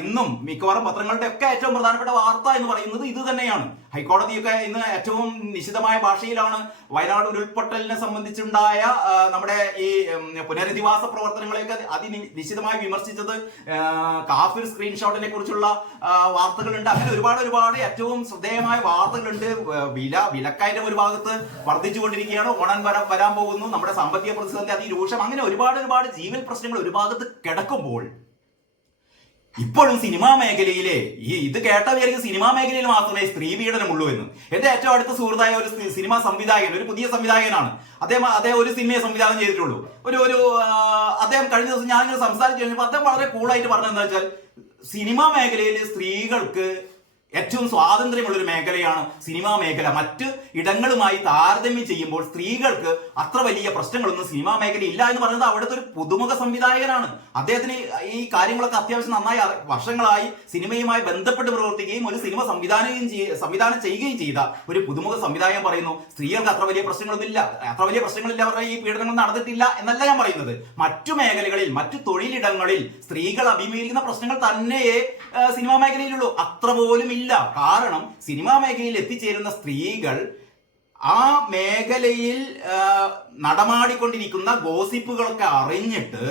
ഇന്നും മിക്കവാറും പത്രങ്ങളുടെ ഒക്കെ ഏറ്റവും പ്രധാനപ്പെട്ട വാർത്ത എന്ന് പറയുന്നത് ഇത് തന്നെയാണ്. ഹൈക്കോടതിയൊക്കെ ഇന്ന് ഏറ്റവും നിശിതമായ ഭാഷയിലാണ് വയനാട് ഉരുൾപൊട്ടലിനെ സംബന്ധിച്ചുണ്ടായ നമ്മുടെ ഈ പുനരധിവാസ പ്രവർത്തനങ്ങളെയൊക്കെ അതിനിശിതമായി വിമർശിച്ചത്. കാഫിർ സ്ക്രീൻഷോട്ടിനെ കുറിച്ചുള്ള വാർത്തകളുണ്ട്. അങ്ങനെ ഒരുപാട് ഏറ്റവും ശ്രദ്ധേയമായ വാർത്തകളുണ്ട്. വിലക്കയറ്റം ഒരു ഭാഗത്ത് വർദ്ധിച്ചുകൊണ്ടിരിക്കുകയാണ്. ഓണം വരാൻ പോകുന്നു. നമ്മുടെ സാമ്പത്തിക പ്രതിസന്ധി അതിരൂക്ഷം. അങ്ങനെ ഒരുപാട് ജീവൽ പ്രശ്നങ്ങൾ ഒരു ഭാഗത്ത് കിടക്കുമ്പോൾ ഇപ്പോഴും സിനിമാ മേഖലയിലെ ഇത് കേട്ട പേർക്ക് സിനിമാ മേഖലയിൽ മാത്രമേ സ്ത്രീ പീഡനമുള്ളൂ എന്ന്. എന്റെ ഏറ്റവും അടുത്ത സുഹൃത്തായ ഒരു സിനിമാ സംവിധായകൻ, ഒരു പുതിയ സംവിധായകനാണ് അദ്ദേഹം ഒരു സിനിമയെ സംവിധാനം ചെയ്തിട്ടുള്ളൂ. അദ്ദേഹം കഴിഞ്ഞ ദിവസം ഞാനിങ്ങനെ സംസാരിച്ചു കഴിഞ്ഞപ്പോൾ അദ്ദേഹം വളരെ കൂളായിട്ട് പറഞ്ഞത് എന്താ വെച്ചാൽ, സിനിമാ മേഖലയിൽ സ്ത്രീകൾക്ക് ഏറ്റവും സ്വാതന്ത്ര്യമുള്ളൊരു മേഖലയാണ് സിനിമാ മേഖല. മറ്റ് ഇടങ്ങളുമായി താരതമ്യം ചെയ്യുമ്പോൾ സ്ത്രീകൾക്ക് അത്ര വലിയ പ്രശ്നങ്ങളൊന്നും സിനിമാ മേഖല ഇല്ല എന്ന് പറയുന്നത് അവിടുത്തെ ഒരു പുതുമുഖ സംവിധായകനാണ്. അദ്ദേഹത്തിന് ഈ കാര്യങ്ങളൊക്കെ അത്യാവശ്യം നന്നായി വർഷങ്ങളായി സിനിമയുമായി ബന്ധപ്പെട്ട് പ്രവർത്തിക്കുകയും ഒരു സിനിമ സംവിധാനം ചെയ്യുകയും ചെയ്ത ഒരു പുതുമുഖ സംവിധായകൻ പറയുന്നു സ്ത്രീകൾക്ക് അത്ര വലിയ പ്രശ്നങ്ങളില്ല അവരുടെ ഈ പീഡനങ്ങൾ നടന്നിട്ടില്ല എന്നല്ല ഞാൻ പറയുന്നത്. മറ്റു മേഖലകളിൽ, മറ്റു തൊഴിലിടങ്ങളിൽ സ്ത്രീകൾ അഭിമുഖീകരിക്കുന്ന പ്രശ്നങ്ങൾ തന്നെയേ സിനിമാ മേഖലയിലുള്ളൂ. അത്ര പോലും ഇല്ല. കാരണം സിനിമാ മേഖലയിൽ എത്തിച്ചേരുന്ന സ്ത്രീകൾ ആ മേഖലയിൽ നടമാടിക്കൊണ്ടിരിക്കുന്ന ഗോസിപ്പുകളൊക്കെ അറിഞ്ഞിട്ട്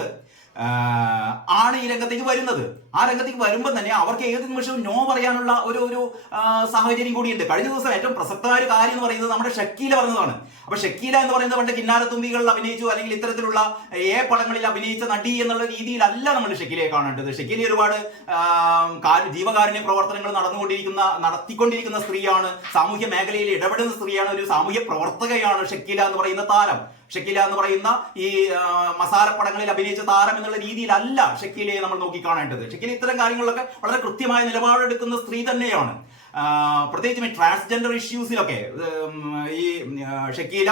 ആണ് ഈ രംഗത്തേക്ക് വരുന്നത്. ആ രംഗത്തേക്ക് വരുമ്പോൾ തന്നെ അവർക്ക് ഏത് നിമിഷവും നോ പറയാനുള്ള ഒരു സാഹചര്യം കൂടിയുണ്ട്. കഴിഞ്ഞ ദിവസം ഏറ്റവും പ്രസക്തമായ ഒരു കാര്യം എന്ന് പറയുന്നത് നമ്മുടെ ഷക്കീല പറഞ്ഞതാണ്. അപ്പൊ ഷക്കീല എന്ന് പറയുന്നത് പണ്ട് കിന്നാരത്തുമ്പികളിൽ അഭിനയിച്ചു അല്ലെങ്കിൽ ഇത്തരത്തിലുള്ള പടങ്ങളിൽ അഭിനയിച്ച നടി എന്നുള്ള രീതിയിലല്ല നമ്മൾ ഷക്കീലയെ കാണേണ്ടത്. ഷക്കീല ഒരുപാട് ജീവകാരുണ്യ പ്രവർത്തനങ്ങൾ നടത്തിക്കൊണ്ടിരിക്കുന്ന സ്ത്രീയാണ്, സാമൂഹ്യ മേഖലയിൽ ഇടപെടുന്ന സ്ത്രീയാണ്, ഒരു സാമൂഹ്യ പ്രവർത്തകയാണ് ഷക്കീല എന്ന് പറയുന്ന താരം. ഷക്കീല എന്ന് പറയുന്ന ഈ മസാലപ്പടങ്ങളിൽ അഭിനയിച്ച താരം എന്നുള്ള രീതിയിലല്ല ഷക്കീലയെ നമ്മൾ നോക്കിക്കാണേണ്ടത്. ഷക്കീല ഇത്തരം കാര്യങ്ങളിലൊക്കെ വളരെ കൃത്യമായ നിലപാടെടുക്കുന്ന സ്ത്രീ തന്നെയാണ്. പ്രത്യേകിച്ചും ഈ ട്രാൻസ്ജെൻഡർ ഇഷ്യൂസിലൊക്കെ ഈ ഷക്കീല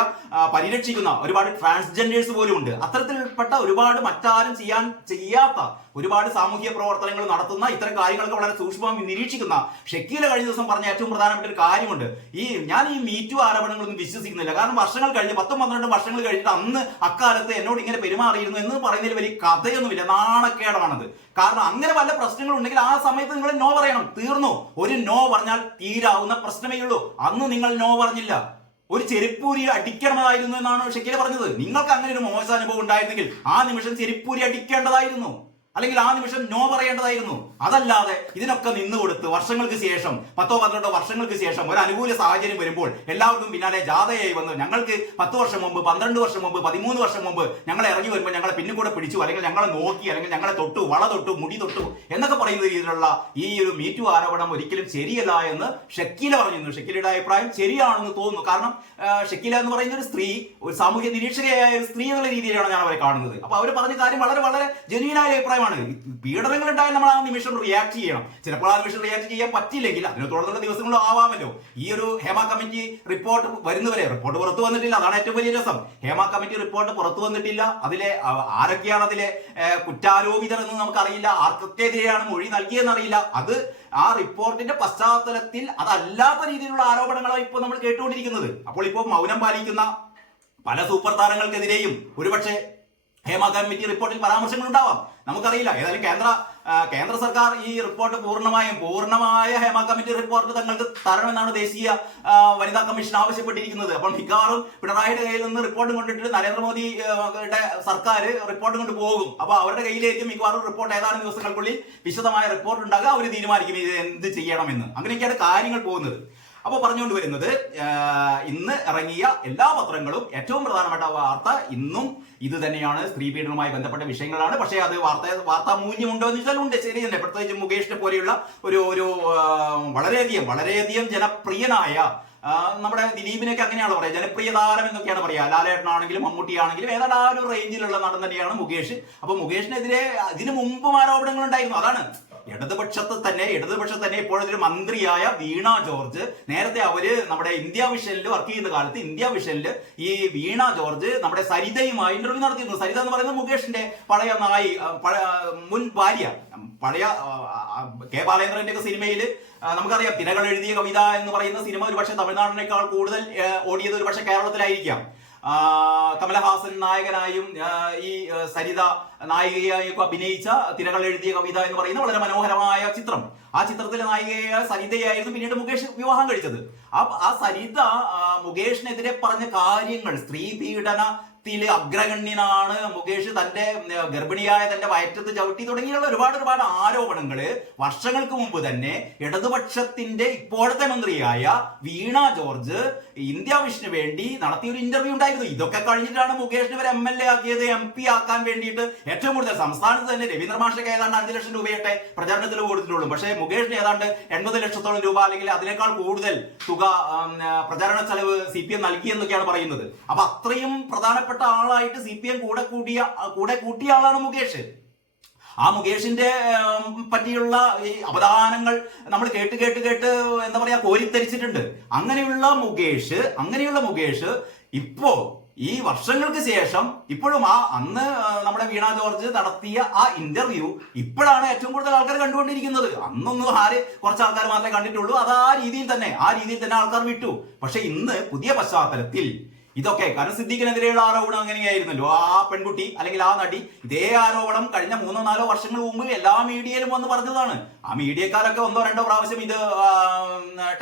പരിരക്ഷിക്കുന്ന ഒരുപാട് ട്രാൻസ്ജെൻഡേഴ്സ് പോലും ഉണ്ട്. അത്തരത്തിൽപ്പെട്ട ഒരുപാട് മറ്റാരും ചെയ്യാത്ത ഒരുപാട് സാമൂഹ്യ പ്രവർത്തനങ്ങൾ നടത്തുന്ന ഇത്തരം കാര്യങ്ങളൊക്കെ വളരെ സൂക്ഷ്മമായി നിരീക്ഷിക്കുന്ന ഷക്കീല കഴിഞ്ഞ ദിവസം പറഞ്ഞ ഏറ്റവും പ്രധാനപ്പെട്ട ഒരു കാര്യമുണ്ട്. ഞാൻ ഈ മീറ്റു ആരോപണങ്ങളൊന്നും വിശ്വസിക്കുന്നില്ല. കാരണം വർഷങ്ങൾ കഴിഞ്ഞ് 10-12 വർഷങ്ങൾ കഴിഞ്ഞിട്ട് അന്ന് അക്കാലത്ത് എന്നോട് ഇങ്ങനെ പെരുമാറിയിരുന്നു എന്ന് പറയുന്നതിൽ വലിയ കഥയൊന്നുമില്ല, നാണക്കേടാണത്. കാരണം അങ്ങനെ വല്ല പ്രശ്നങ്ങൾ ഉണ്ടെങ്കിൽ ആ സമയത്ത് നിങ്ങൾ നോ പറയണം, തീർന്നു. ഒരു നോ പറഞ്ഞാൽ തീരാവുന്ന പ്രശ്നമേ ഉള്ളൂ. അന്ന് നിങ്ങൾ നോ പറഞ്ഞില്ല, ഒരു ചെരുപ്പൂരി അടിക്കണമായിരുന്നു എന്നാണ് ഷക്കീല പറഞ്ഞത്. നിങ്ങൾക്ക് അങ്ങനെ ഒരു മോശാനുഭവം ഉണ്ടായിരുന്നെങ്കിൽ ആ നിമിഷം ചെരുപ്പൂരി അടിക്കേണ്ടതായിരുന്നു, അല്ലെങ്കിൽ ആ നിമിഷം നോ പറയേണ്ടതായിരുന്നു. അതല്ലാതെ ഇതിനൊക്കെ നിന്നുകൊടുത്ത് വർഷങ്ങൾക്ക് ശേഷം 10-12 വർഷങ്ങൾക്ക് ശേഷം ഒരു അനുകൂല സാഹചര്യം വരുമ്പോൾ എല്ലാവർക്കും പിന്നാലെ ജാഥയായി വന്ന് ഞങ്ങൾക്ക് 10 വർഷം മുമ്പ്, 12 വർഷം മുമ്പ്, 13 വർഷം മുമ്പ് ഞങ്ങളെ ഇറങ്ങി വരുമ്പോൾ ഞങ്ങളെ പിന്നുകൂടെ പിടിച്ചു, അല്ലെങ്കിൽ ഞങ്ങളെ നോക്കി, അല്ലെങ്കിൽ ഞങ്ങളെ തൊട്ടു, വള തൊട്ടു, മുടി തൊട്ടു എന്നൊക്കെ പറയുന്ന രീതിയിലുള്ള ഈ ഒരു മീറ്റു ആരോപണം ഒരിക്കലും ശരിയല്ല എന്ന് ഷക്കീല പറഞ്ഞിരുന്നു. ഷക്കീലയുടെ അഭിപ്രായം ശരിയാണെന്ന് തോന്നുന്നു. കാരണം ഷക്കീല എന്ന് പറയുന്ന ഒരു സ്ത്രീ, ഒരു സാമൂഹ്യ നിരീക്ഷകയായ ഒരു സ്ത്രീ എന്നുള്ള രീതിയിലാണ് ഞാൻ അവരെ കാണുന്നത്. അപ്പൊ അവർ പറഞ്ഞ കാര്യം വളരെ വളരെ ജെന്യൂനായ അഭിപ്രായമാണ്. പീഡനങ്ങൾ ഉണ്ടായാൽ നമ്മൾ ആ നിമിഷം റിയാക്ട് ചെയ്യണം. ചിലപ്പോൾ ആ നിമിഷം റിയാക്ട് ചെയ്യാൻ പറ്റില്ലെങ്കിൽ അതിനെ തുടർന്നുള്ള ദിവസങ്ങളും ആവാമല്ലോ. ഈ ഒരു ഹേമ കമ്മിറ്റി റിപ്പോർട്ട് വരുന്നവരെ, റിപ്പോർട്ട് പുറത്തു വന്നിട്ടില്ല, അതാണ് ഏറ്റവും വലിയ രസം. ഹേമ കമ്മിറ്റി റിപ്പോർട്ട് പുറത്തു വന്നിട്ടില്ല. അതിലെ ആരൊക്കെയാണ് അതിലെ കുറ്റാരോപിതർ എന്ന് നമുക്കറിയില്ല, ആർക്കൊക്കെതിരെയാണ് മൊഴി നൽകിയെന്നറിയില്ല. അത് ആ റിപ്പോർട്ടിന്റെ പശ്ചാത്തലത്തിൽ അതല്ലാത്ത രീതിയിലുള്ള ആരോപണങ്ങളാണ് ഇപ്പോൾ നമ്മൾ കേട്ടുകൊണ്ടിരിക്കുന്നത്. അപ്പോൾ ഇപ്പോൾ മൗനം പാലിക്കുന്ന പല സൂപ്പർ താരങ്ങൾക്കെതിരെയും ഒരുപക്ഷെ ഹേമ കമ്മിറ്റി റിപ്പോർട്ടിൽ പരാമർശങ്ങൾ ഉണ്ടാവാം, നമുക്കറിയില്ല. ഏതായാലും കേന്ദ്ര സർക്കാർ ഈ റിപ്പോർട്ട് പൂർണ്ണമായ ഹേമ കമ്മിറ്റി റിപ്പോർട്ട് തങ്ങൾക്ക് തരണമെന്നാണ് ദേശീയ വനിതാ കമ്മീഷൻ ആവശ്യപ്പെട്ടിരിക്കുന്നത്. അപ്പോൾ മിക്കവാറും പിണറായിയുടെ കയ്യിൽ നിന്ന് റിപ്പോർട്ട് കൊണ്ടിട്ട് നരേന്ദ്രമോദിയുടെ സർക്കാർ റിപ്പോർട്ട് കൊണ്ട് പോകും. അപ്പൊ അവരുടെ കയ്യിലേക്ക് മിക്കവാറും റിപ്പോർട്ട് ഏതാനും ദിവസങ്ങൾക്കുള്ളിൽ വിശദമായ റിപ്പോർട്ട് ഉണ്ടാകുക, അവർ തീരുമാനിക്കും ഇത് എന്ത് ചെയ്യണമെന്ന്. അങ്ങനെയൊക്കെയാണ് കാര്യങ്ങൾ പോകുന്നത്. അപ്പോൾ പറഞ്ഞുകൊണ്ട് വരുന്നത്, ഇന്ന് ഇറങ്ങിയ എല്ലാ പത്രങ്ങളും ഏറ്റവും പ്രധാനപ്പെട്ട വാർത്ത ഇന്നും ഇത് തന്നെയാണ്. സ്ത്രീ പീഡനവുമായി ബന്ധപ്പെട്ട വിഷയങ്ങളാണ്. പക്ഷേ അത് വാർത്താ മൂല്യമുണ്ടോ എന്ന് വെച്ചാൽ ഉണ്ട്, ശരി തന്നെ. പ്രത്യേകിച്ച് മുകേഷിനെ പോലെയുള്ള ഒരു വളരെയധികം ജനപ്രിയനായ നമ്മുടെ ദിലീപിനൊക്കെ അങ്ങനെയാണ് പറയുക, ജനപ്രിയ താരം എന്നൊക്കെയാണ് പറയുക. ലാലേട്ടനാണെങ്കിലും മമ്മൂട്ടിയാണെങ്കിലും ഏതാണ്ട് ആ ഒരു റേഞ്ചിലുള്ള നടൻ തന്നെയാണ് മുകേഷ്. അപ്പൊ മുകേഷിനെതിരെ ഇതിനു മുമ്പും ആരോപണങ്ങൾ ഉണ്ടായിരുന്നു. അതാണ് ഇടതുപക്ഷത്ത് തന്നെ ഇപ്പോഴൊരു മന്ത്രിയായ വീണ ജോർജ്, നേരത്തെ അവര് നമ്മുടെ ഇന്ത്യ വിഷനിൽ വർക്ക് ചെയ്യുന്ന കാലത്ത് ഇന്ത്യ വിഷനിൽ ഈ വീണ ജോർജ് നമ്മുടെ സരിതയുമായി ഇന്റർവ്യൂ നടത്തിയിരുന്നു. സരിത എന്ന് പറയുന്നത് മുകേഷിന്റെ പഴയ മുൻ ഭാര്യ, പഴയ കെ ബാലേന്ദ്രന്റെ ഒക്കെ സിനിമയിൽ നമുക്കറിയാം. തിരകൾ എഴുതിയ കവിത എന്ന് പറയുന്ന സിനിമ ഒരുപക്ഷെ തമിഴ്നാടിനേക്കാൾ കൂടുതൽ ഓടിയത് ഒരുപക്ഷെ കേരളത്തിലായിരിക്കാം. കമലഹാസൻ നായകനായും ഈ സരിത നായികയായും അഭിനയിച്ച തിരകൾ എഴുതിയ കവിത എന്ന് പറയുന്ന വളരെ മനോഹരമായ ചിത്രം. ആ ചിത്രത്തിലെ നായികയായ സരിതയായിരുന്നു പിന്നീട് മുകേഷ് വിവാഹം കഴിച്ചത്. ആ സരിത മുകേഷിനെതിരെ പറഞ്ഞ കാര്യങ്ങൾ, സ്ത്രീ പീഡനത്തില് അഗ്രഗണ്യനാണ് മുകേഷ്, തന്റെ ഗർഭിണിയായ തന്റെ വയറ്റത്ത് ചവിട്ടി തുടങ്ങിയുള്ള ഒരുപാട് ആരോപണങ്ങള് വർഷങ്ങൾക്ക് മുമ്പ് തന്നെ ഇടതുപക്ഷത്തിന്റെ ഇപ്പോഴത്തെ മന്ത്രിയായ വീണ ജോർജ് ഇന്ത്യ വിഷന് വേണ്ടി നടത്തിയ ഒരു ഇന്റർവ്യൂ ഉണ്ടായിരുന്നു. ഇതൊക്കെ കഴിഞ്ഞിട്ടാണ് മുകേഷിനെ ഒരു MLA ആക്കിയത്, MP ആക്കാൻ വേണ്ടിയിട്ട് ഏറ്റവും കൂടുതൽ സംസ്ഥാനത്ത് തന്നെ രവീന്ദ്ര മാഷക്ക് ഏതാണ്ട് 5 ലക്ഷം രൂപയൊക്കെ പ്രചാരണത്തിൽ കൊടുത്തിട്ടുള്ളൂ. പക്ഷേ മുകേഷിന് ഏതാണ്ട് 80 ലക്ഷത്തോളം രൂപ അല്ലെങ്കിൽ അതിനേക്കാൾ കൂടുതൽ തുക പ്രചാരണ ചെലവ് CPM നൽകിയെന്നൊക്കെയാണ് പറയുന്നത്. അപ്പൊ അത്രയും പ്രധാനപ്പെട്ട ആളായിട്ട് CPM കൂടെ കൂട്ടിയ ആളാണ് മുകേഷ്. ആ മുകേഷിന്റെ പറ്റിയുള്ള ഈ അപദാനങ്ങൾ നമ്മൾ കേട്ട് എന്താ പറയാ കോരിത്തരിച്ചിട്ടുണ്ട്. അങ്ങനെയുള്ള മുകേഷ് ഇപ്പോ ഈ വർഷങ്ങൾക്ക് ശേഷം ഇപ്പോഴും അന്ന് നമ്മുടെ വീണ ജോർജ് നടത്തിയ ആ ഇന്റർവ്യൂ ഇപ്പോഴാണ് ഏറ്റവും കൂടുതൽ ആൾക്കാർ കണ്ടുകൊണ്ടിരിക്കുന്നത്. അന്നൊന്നും കുറച്ച് ആൾക്കാർ മാത്രമേ കണ്ടിട്ടുള്ളൂ. അത് ആ രീതിയിൽ തന്നെ ആൾക്കാർ വിട്ടു. പക്ഷെ ഇന്ന് പുതിയ പശ്ചാത്തലത്തിൽ ഇതൊക്കെ കാരണം സിദ്ദീഖിനെതിരെയുള്ള ആരോപണം അങ്ങനെയായിരുന്നല്ലോ. ആ പെൺകുട്ടി അല്ലെങ്കിൽ ആ നടി ഇതേ ആരോപണം കഴിഞ്ഞ 3-4 വർഷങ്ങൾ മുമ്പ് എല്ലാ മീഡിയയിലും വന്ന് പറഞ്ഞതാണ്. ആ മീഡിയക്കാരൊക്കെ 1-2 പ്രാവശ്യം ഇത്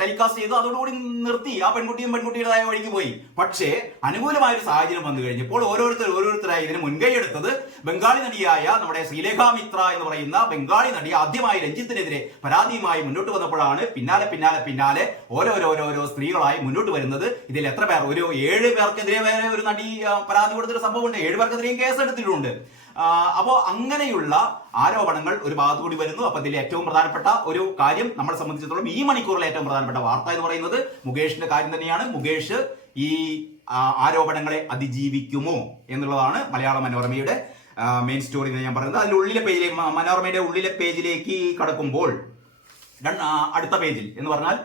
ടെലികാസ്റ്റ് ചെയ്തു. അതോടുകൂടി നിർത്തി. ആ പെൺകുട്ടിയുടേതായ വഴിക്ക് പോയി. പക്ഷേ അനുകൂലമായ ഒരു സാഹചര്യം വന്നു കഴിഞ്ഞപ്പോൾ ഓരോരുത്തരായി ഇതിന് മുൻകൈ എടുത്തത് ബംഗാളി നടിയായ നമ്മുടെ ശ്രീലേഖ മിത്ര എന്ന് പറയുന്ന ബംഗാളി നടി ആദ്യമായി രഞ്ജിത്തിനെതിരെ പരാതിയുമായി മുന്നോട്ട് വന്നപ്പോഴാണ് പിന്നാലെ ഓരോ സ്ത്രീകളായി മുന്നോട്ട് വരുന്നത്. ഇതിൽ എത്ര പേർ, ഒരു 7 പേർക്കെതിരെ വരെ ഒരു നടി പരാതി കൊടുത്തൊരു സംഭവമുണ്ട്. 7 പേർക്കെതിരെയും കേസെടുത്തിട്ടുണ്ട്. അപ്പോൾ അങ്ങനെയുള്ള ആരോപണങ്ങൾ ഒരു ഭാഗത്തുകൂടി വരുന്നു. അപ്പൊ ഇതിൽ ഏറ്റവും പ്രധാനപ്പെട്ട ഒരു കാര്യം നമ്മളെ സംബന്ധിച്ചിടത്തോളം ഈ മണിക്കൂറിലെ ഏറ്റവും പ്രധാനപ്പെട്ട വാർത്ത എന്ന് പറയുന്നത് മുകേഷിന്റെ കാര്യം തന്നെയാണ്. മുകേഷ് ഈ ആരോപണങ്ങളെ അതിജീവിക്കുമോ എന്നുള്ളതാണ് മലയാള മനോരമയുടെ മെയിൻ സ്റ്റോറി എന്ന് ഞാൻ പറയുന്നത്. അതിന്റെ ഉള്ളിലെ പേജിലേക്ക്, മനോരമയുടെ ഉള്ളിലെ പേജിലേക്ക് കടക്കുമ്പോൾ അടുത്ത പേജിൽ എന്ന് പറഞ്ഞാൽ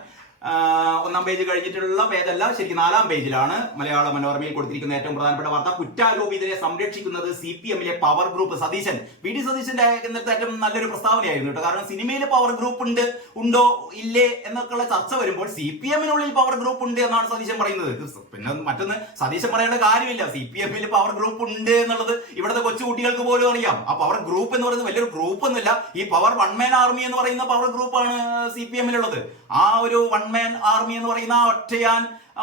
1-ാം പേജ് കഴിഞ്ഞിട്ടുള്ള പേജല്ല, ശരിക്കും 4-ാം പേജിലാണ് മലയാള മനോരമയിൽ കൊടുത്തിരിക്കുന്ന ഏറ്റവും പ്രധാനപ്പെട്ട വാർത്ത. കുറ്റാരോപിതരെ സംരക്ഷിക്കുന്നത് CPM-ലെ power group. Satheesan, V D സതീശന്റെ ഇന്നത്തെ ഏറ്റവും നല്ലൊരു പ്രസ്താവനയായിരുന്നു കേട്ടോ. കാരണം സിനിമയിൽ പവർ ഗ്രൂപ്പ് ഉണ്ടോ ഇല്ലേ എന്നൊക്കെയുള്ള ചർച്ച വരുമ്പോൾ CPM-നുള്ളിൽ പവർ ഗ്രൂപ്പ് ഉണ്ട് എന്നാണ് സതീശൻ പറയുന്നത്. പിന്നെ മറ്റൊന്ന് സതീശൻ പറയേണ്ട കാര്യമില്ല. CPM-ൽ പവർ ഗ്രൂപ്പ് ഉണ്ട് എന്നുള്ളത് ഇവിടുത്തെ കൊച്ചു കുട്ടികൾക്ക് പോലും അറിയാം. ആ പവർ ഗ്രൂപ്പ് എന്ന് പറയുന്നത് വലിയൊരു ഗ്രൂപ്പ് ഒന്നുമില്ല. ഈ പവർ വൺ മാൻ ആർമി എന്ന് പറയുന്ന പവർ ഗ്രൂപ്പാണ് CPM-ലുള്ളത്. ആ ഒരു വൺ മാൻ ആർമി എന്ന് പറയുന്ന ഒറ്റയാൻ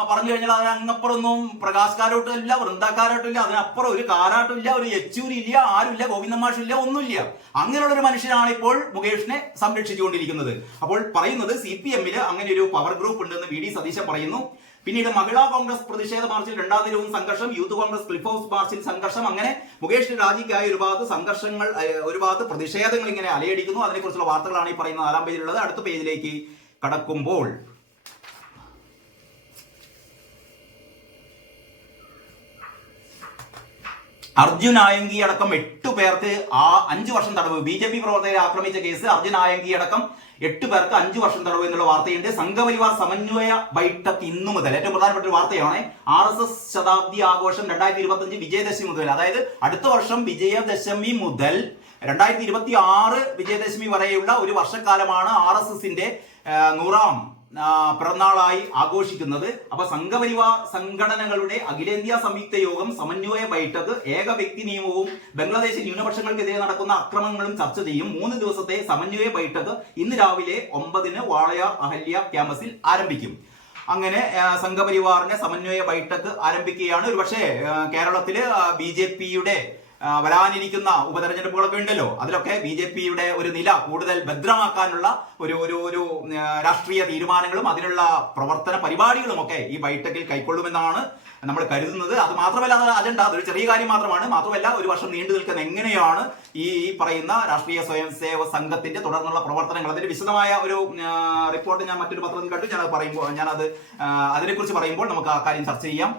പറഞ്ഞു കഴിഞ്ഞാൽ അതിനപ്പുറമൊന്നും പ്രകാശ് കാരോട്ടും ഇല്ല, വൃന്ദാക്കാരോട്ടും ഇല്ല, അതിനപ്പുറം ഒരു കാരാട്ടും ഇല്ല, ഒരു യെച്ചൂരി ഇല്ല, ആരുമില്ല, ഗോവിന്ദമാഷില്ല, ഒന്നുമില്ല. അങ്ങനെയുള്ള ഒരു മനുഷ്യനാണ് ഇപ്പോൾ മുകേഷിനെ സംരക്ഷിച്ചുകൊണ്ടിരിക്കുന്നത്. അപ്പോൾ പറയുന്നത് CPM-ല് അങ്ങനെ ഒരു പവർ ഗ്രൂപ്പ് ഉണ്ടെന്ന് വി ഡി സതീശൻ പറയുന്നു. പിന്നീട് മഹിളാ കോൺഗ്രസ് പ്രതിഷേധ മാർച്ചിൽ 2-ാം ദിനവും സംഘർഷം, യൂത്ത് കോൺഗ്രസ് ക്ലിഫ് ഹൗസ് മാർച്ചിൽ സംഘർഷം. അങ്ങനെ മുകേഷിന്റെ രാജിക്കായി ഒരു ഭാഗത്ത് സംഘർഷങ്ങൾ, ഒരു ഭാഗത്ത് പ്രതിഷേധങ്ങൾ ഇങ്ങനെ അലയടിക്കുന്നു. അതിനെക്കുറിച്ചുള്ള വാർത്തകളാണ് ഈ പറയുന്ന 4-ാം പേജിലുള്ളത്. അടുത്ത പേജിലേക്ക് കടക്കുമ്പോൾ അർജുൻ ആയങ്കി അടക്കം 8 പേർക്ക് 5 വർഷം തടവ്. BJP പ്രവർത്തകരെ ആക്രമിച്ച കേസ് അർജുൻ ആയങ്കി അടക്കം 8 പേർക്ക് 5 വർഷം തടവ് എന്നുള്ള വാർത്തയുണ്ട്. സംഘപരിവാർ സമന്വയ ബൈഠക് ഇന്നു മുതൽ, ഏറ്റവും പ്രധാനപ്പെട്ട ഒരു വാർത്തയാണ്. RSS ശതാബ്ദി ആഘോഷം 2025 വിജയദശമി മുതൽ, അതായത് അടുത്ത വർഷം വിജയദശമി മുതൽ 2026 വിജയദശമി വരെയുള്ള ഒരു വർഷക്കാലമാണ് RSSന്റെ 100ാം പിറന്നാളായി ആഘോഷിക്കുന്നത്. അപ്പൊ സംഘപരിവാർ സംഘടനകളുടെ അഖിലേന്ത്യാ സംയുക്ത യോഗം സമന്വയ ബൈഠക് ഏക വ്യക്തി നിയമവും ബംഗ്ലാദേശിൽ ന്യൂനപക്ഷങ്ങൾക്കെതിരെ നടക്കുന്ന അക്രമങ്ങളും ചർച്ച ചെയ്യും. 3 ദിവസത്തെ സമന്വയ ബൈഠക് ഇന്ന് രാവിലെ 9-ന് വാളയാർ അഹല്യ ക്യാമ്പസിൽ ആരംഭിക്കും. അങ്ങനെ സംഘപരിവാറിന്റെ സമന്വയ ബൈഠക് ആരംഭിക്കുകയാണ്. ഒരുപക്ഷെ കേരളത്തില് BJP-യുടെ വരാനിരിക്കുന്ന ഉപതെരഞ്ഞെടുപ്പുകളൊക്കെ ഉണ്ടല്ലോ, അതിലൊക്കെ BJP-യുടെ ഒരു നില കൂടുതൽ ഭദ്രമാക്കാനുള്ള ഒരു രാഷ്ട്രീയ തീരുമാനങ്ങളും അതിനുള്ള പ്രവർത്തന പരിപാടികളും ഒക്കെ ഈ ബൈഠക്കിൽ കൈക്കൊള്ളുമെന്നാണ് നമ്മൾ കരുതുന്നത്. അത് മാത്രമല്ല, അത് അജണ്ട, അതൊരു ചെറിയ കാര്യം മാത്രമാണ്. മാത്രമല്ല, ഒരു വർഷം നീണ്ടു നിൽക്കുന്ന എങ്ങനെയാണ് ഈ പറയുന്ന രാഷ്ട്രീയ സ്വയം സേവക സംഘത്തിന്റെ തുടർന്നുള്ള പ്രവർത്തനങ്ങൾ, അതിന്റെ വിശദമായ ഒരു റിപ്പോർട്ട് ഞാൻ മറ്റൊരു പത്രത്തിൽ കണ്ടു. അതിനെക്കുറിച്ച് പറയുമ്പോൾ നമുക്ക് ആ കാര്യം ചർച്ച ചെയ്യാം.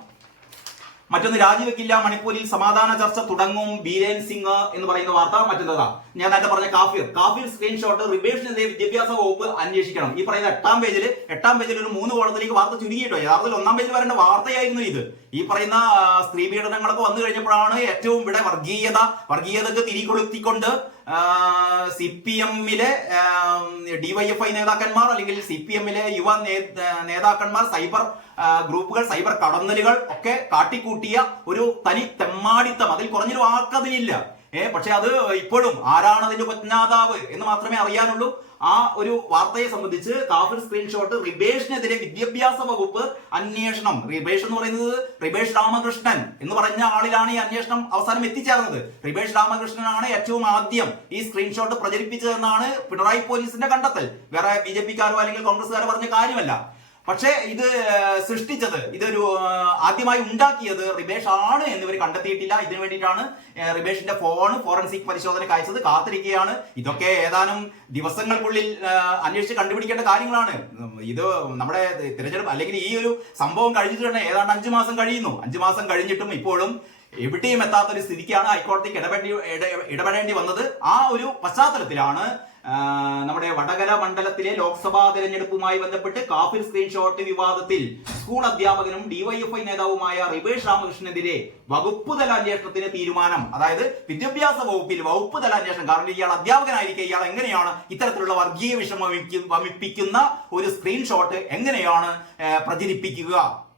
മറ്റൊന്ന്, രാജിവെക്കില്ല, മണിപ്പൂരിൽ സമാധാന ചർച്ച തുടങ്ങും, ബീരേൻ സിംഗ് എന്ന് പറയുന്ന വാർത്ത. മറ്റൊന്നതാ ഞാൻ നേരത്തെ പറഞ്ഞ കാഫിർ സ്ക്രീൻഷോട്ട്, റിബേഷിനെതിരെ വിദ്യാഭ്യാസ വകുപ്പ് അന്വേഷിക്കണം. ഈ പറയുന്ന 8-ാം പേജിൽ ഒരു 3 കോളത്തിലേക്ക് വാർത്ത ചുരുങ്ങിയിട്ടോ. യഥാർത്ഥത്തിൽ 1-ാം പേജിൽ വരേണ്ട വാർത്തയായിരുന്നു ഇത്. ഈ പറയുന്ന സ്ത്രീ പീഡനങ്ങളൊക്കെ വന്നു കഴിഞ്ഞപ്പോഴാണ് ഏറ്റവും ഇവിടെ വർഗീയതക്ക് തിരികൊളുത്തിക്കൊണ്ട് CPM-ലെ DYFI നേതാക്കന്മാർ അല്ലെങ്കിൽ CPM-ലെ യുവ നേതാക്കന്മാർ സൈബർ ഗ്രൂപ്പുകൾ, സൈബർ കടന്നലുകൾ ഒക്കെ കാട്ടിക്കൂട്ടിയ ഒരു തനി തെമ്മാടിത്തം, അതിൽ കുറഞ്ഞൊരു വാക്കതിനില്ല. പക്ഷെ അത് ഇപ്പോഴും ആരാണ് അതിന്റെ ഉപജ്ഞാതാവ് എന്ന് മാത്രമേ അറിയാനുള്ളൂ. ആ ഒരു വാർത്തയെ സംബന്ധിച്ച് കാഫിർ സ്ക്രീൻഷോട്ട്, റിബേഷിനെതിരെ വിദ്യാഭ്യാസ വകുപ്പ് അന്വേഷണം. റിബേഷ് എന്ന് പറയുന്നത് റിബേഷ് രാമകൃഷ്ണൻ എന്ന് പറഞ്ഞ ആളിലാണ് ഈ അന്വേഷണം അവസാനം എത്തിച്ചേർന്നത്. റിബേഷ് രാമകൃഷ്ണനാണ് ഏറ്റവും ആദ്യം ഈ സ്ക്രീൻഷോട്ട് പ്രചരിപ്പിച്ചതെന്നാണ് പിണറായി പോലീസിന്റെ കണ്ടെത്തൽ. വേറെ BJP-ക്കാരോ അല്ലെങ്കിൽ കോൺഗ്രസ്സുകാരോ പറഞ്ഞ കാര്യമല്ല. പക്ഷേ ഇത് സൃഷ്ടിച്ചത്, ഇതൊരു ആദ്യമായി ഉണ്ടാക്കിയത് റിബേഷ് ആണ് എന്നിവർ കണ്ടെത്തിയിട്ടില്ല. ഇതിനു വേണ്ടിയിട്ടാണ് റിബേഷിന്റെ ഫോറൻസിക് പരിശോധനയ്ക്ക് അയച്ചത്. കാത്തിരിക്കുകയാണ്. ഇതൊക്കെ ഏതാനും ദിവസങ്ങൾക്കുള്ളിൽ അന്വേഷിച്ച് കണ്ടുപിടിക്കേണ്ട കാര്യങ്ങളാണ്. ഇത് നമ്മുടെ തിരഞ്ഞെടുപ്പ് അല്ലെങ്കിൽ ഈ ഒരു സംഭവം കഴിഞ്ഞിട്ട് തന്നെ ഏതാണ്ട് 5 മാസം കഴിയുന്നു. 5 മാസം കഴിഞ്ഞിട്ടും ഇപ്പോഴും എവിടെയും എത്താത്തൊരു സ്ഥിതിക്കാണ് ഹൈക്കോടതിക്ക് ഇടപെടേണ്ടി വന്നത്. ആ ഒരു പശ്ചാത്തലത്തിലാണ് നമ്മുടെ വടകര മണ്ഡലത്തിലെ ലോക്സഭാ തെരഞ്ഞെടുപ്പുമായി ബന്ധപ്പെട്ട് കാഫിർ സ്ക്രീൻഷോട്ട് വിവാദത്തിൽ സ്കൂൾ അധ്യാപകനും DYFI നേതാവുമായ റിബേഷ് രാമകൃഷ്ണനെതിരെ വകുപ്പ് തല അന്വേഷണത്തിന് തീരുമാനം. അതായത് വിദ്യാഭ്യാസ വകുപ്പിൽ വകുപ്പ് തല അന്വേഷണം. കാരണം ഇയാൾ അധ്യാപകനായിരിക്കെ ഇയാൾ എങ്ങനെയാണ് ഇത്തരത്തിലുള്ള വർഗീയ വിഷം വമിപ്പിക്കുന്ന ഒരു സ്ക്രീൻഷോട്ട് എങ്ങനെയാണ് പ്രചരിപ്പിക്കുക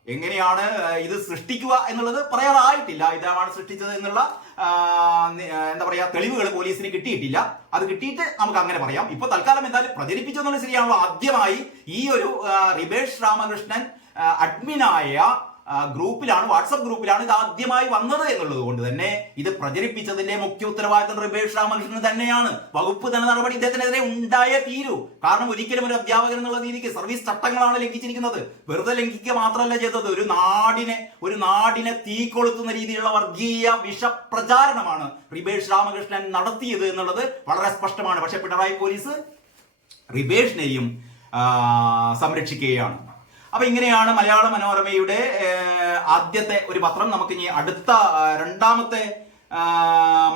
എങ്ങനെയാണ് ഇത് സൃഷ്ടിക്കുക എന്നുള്ളത് പറയാറായിട്ടില്ല. ഇതാണ് സൃഷ്ടിച്ചത് എന്നുള്ള എന്താ പറയാ തെളിവുകൾ പോലീസിന് കിട്ടിയിട്ടില്ല. അത് കിട്ടിയിട്ട് നമുക്ക് അങ്ങനെ പറയാം. ഇപ്പൊ തൽക്കാലം എന്തായാലും പ്രചരിപ്പിച്ചെന്നുള്ള ശരിയാണല്ലോ. ആദ്യമായി ഈ ഒരു റിബേഷ് രാമകൃഷ്ണൻ അഡ്മിനായ ഗ്രൂപ്പിലാണ്, വാട്സപ്പ് ഗ്രൂപ്പിലാണ് ഇത് ആദ്യമായി വന്നത് എന്നുള്ളത് കൊണ്ട് തന്നെ ഇത് പ്രചരിപ്പിച്ചതിന്റെ മുഖ്യ ഉത്തരവാദിത്വം റിബേഷ് രാമകൃഷ്ണൻ തന്നെയാണ്. വകുപ്പ് തന്നെ നടപടി ഇദ്ദേഹത്തിനെതിരെ ഉണ്ടായേ തീരൂ. കാരണം ഒരിക്കലും ഒരു അധ്യാപകൻ എന്നുള്ള രീതിക്ക് സർവീസ് ചട്ടങ്ങളാണ് ലംഘിച്ചിരിക്കുന്നത്. വെറുതെ ലംഘിക്കുക മാത്രമല്ല ചെയ്തത്, ഒരു നാടിനെ തീ കൊളുത്തുന്ന രീതിയിലുള്ള വർഗീയ വിഷപ്രചാരണമാണ് റിബേഷ് രാമകൃഷ്ണൻ നടത്തിയത് എന്നുള്ളത് വളരെ സ്പഷ്ടമാണ്. പക്ഷെ പിണറായി പോലീസ് റിബേഷിനെയും സംരക്ഷിക്കുകയാണ്. അപ്പൊ ഇങ്ങനെയാണ് മലയാള മനോരമയുടെ ആദ്യത്തെ ഒരു പത്രം. നമുക്ക് ഇനി അടുത്ത രണ്ടാമത്തെ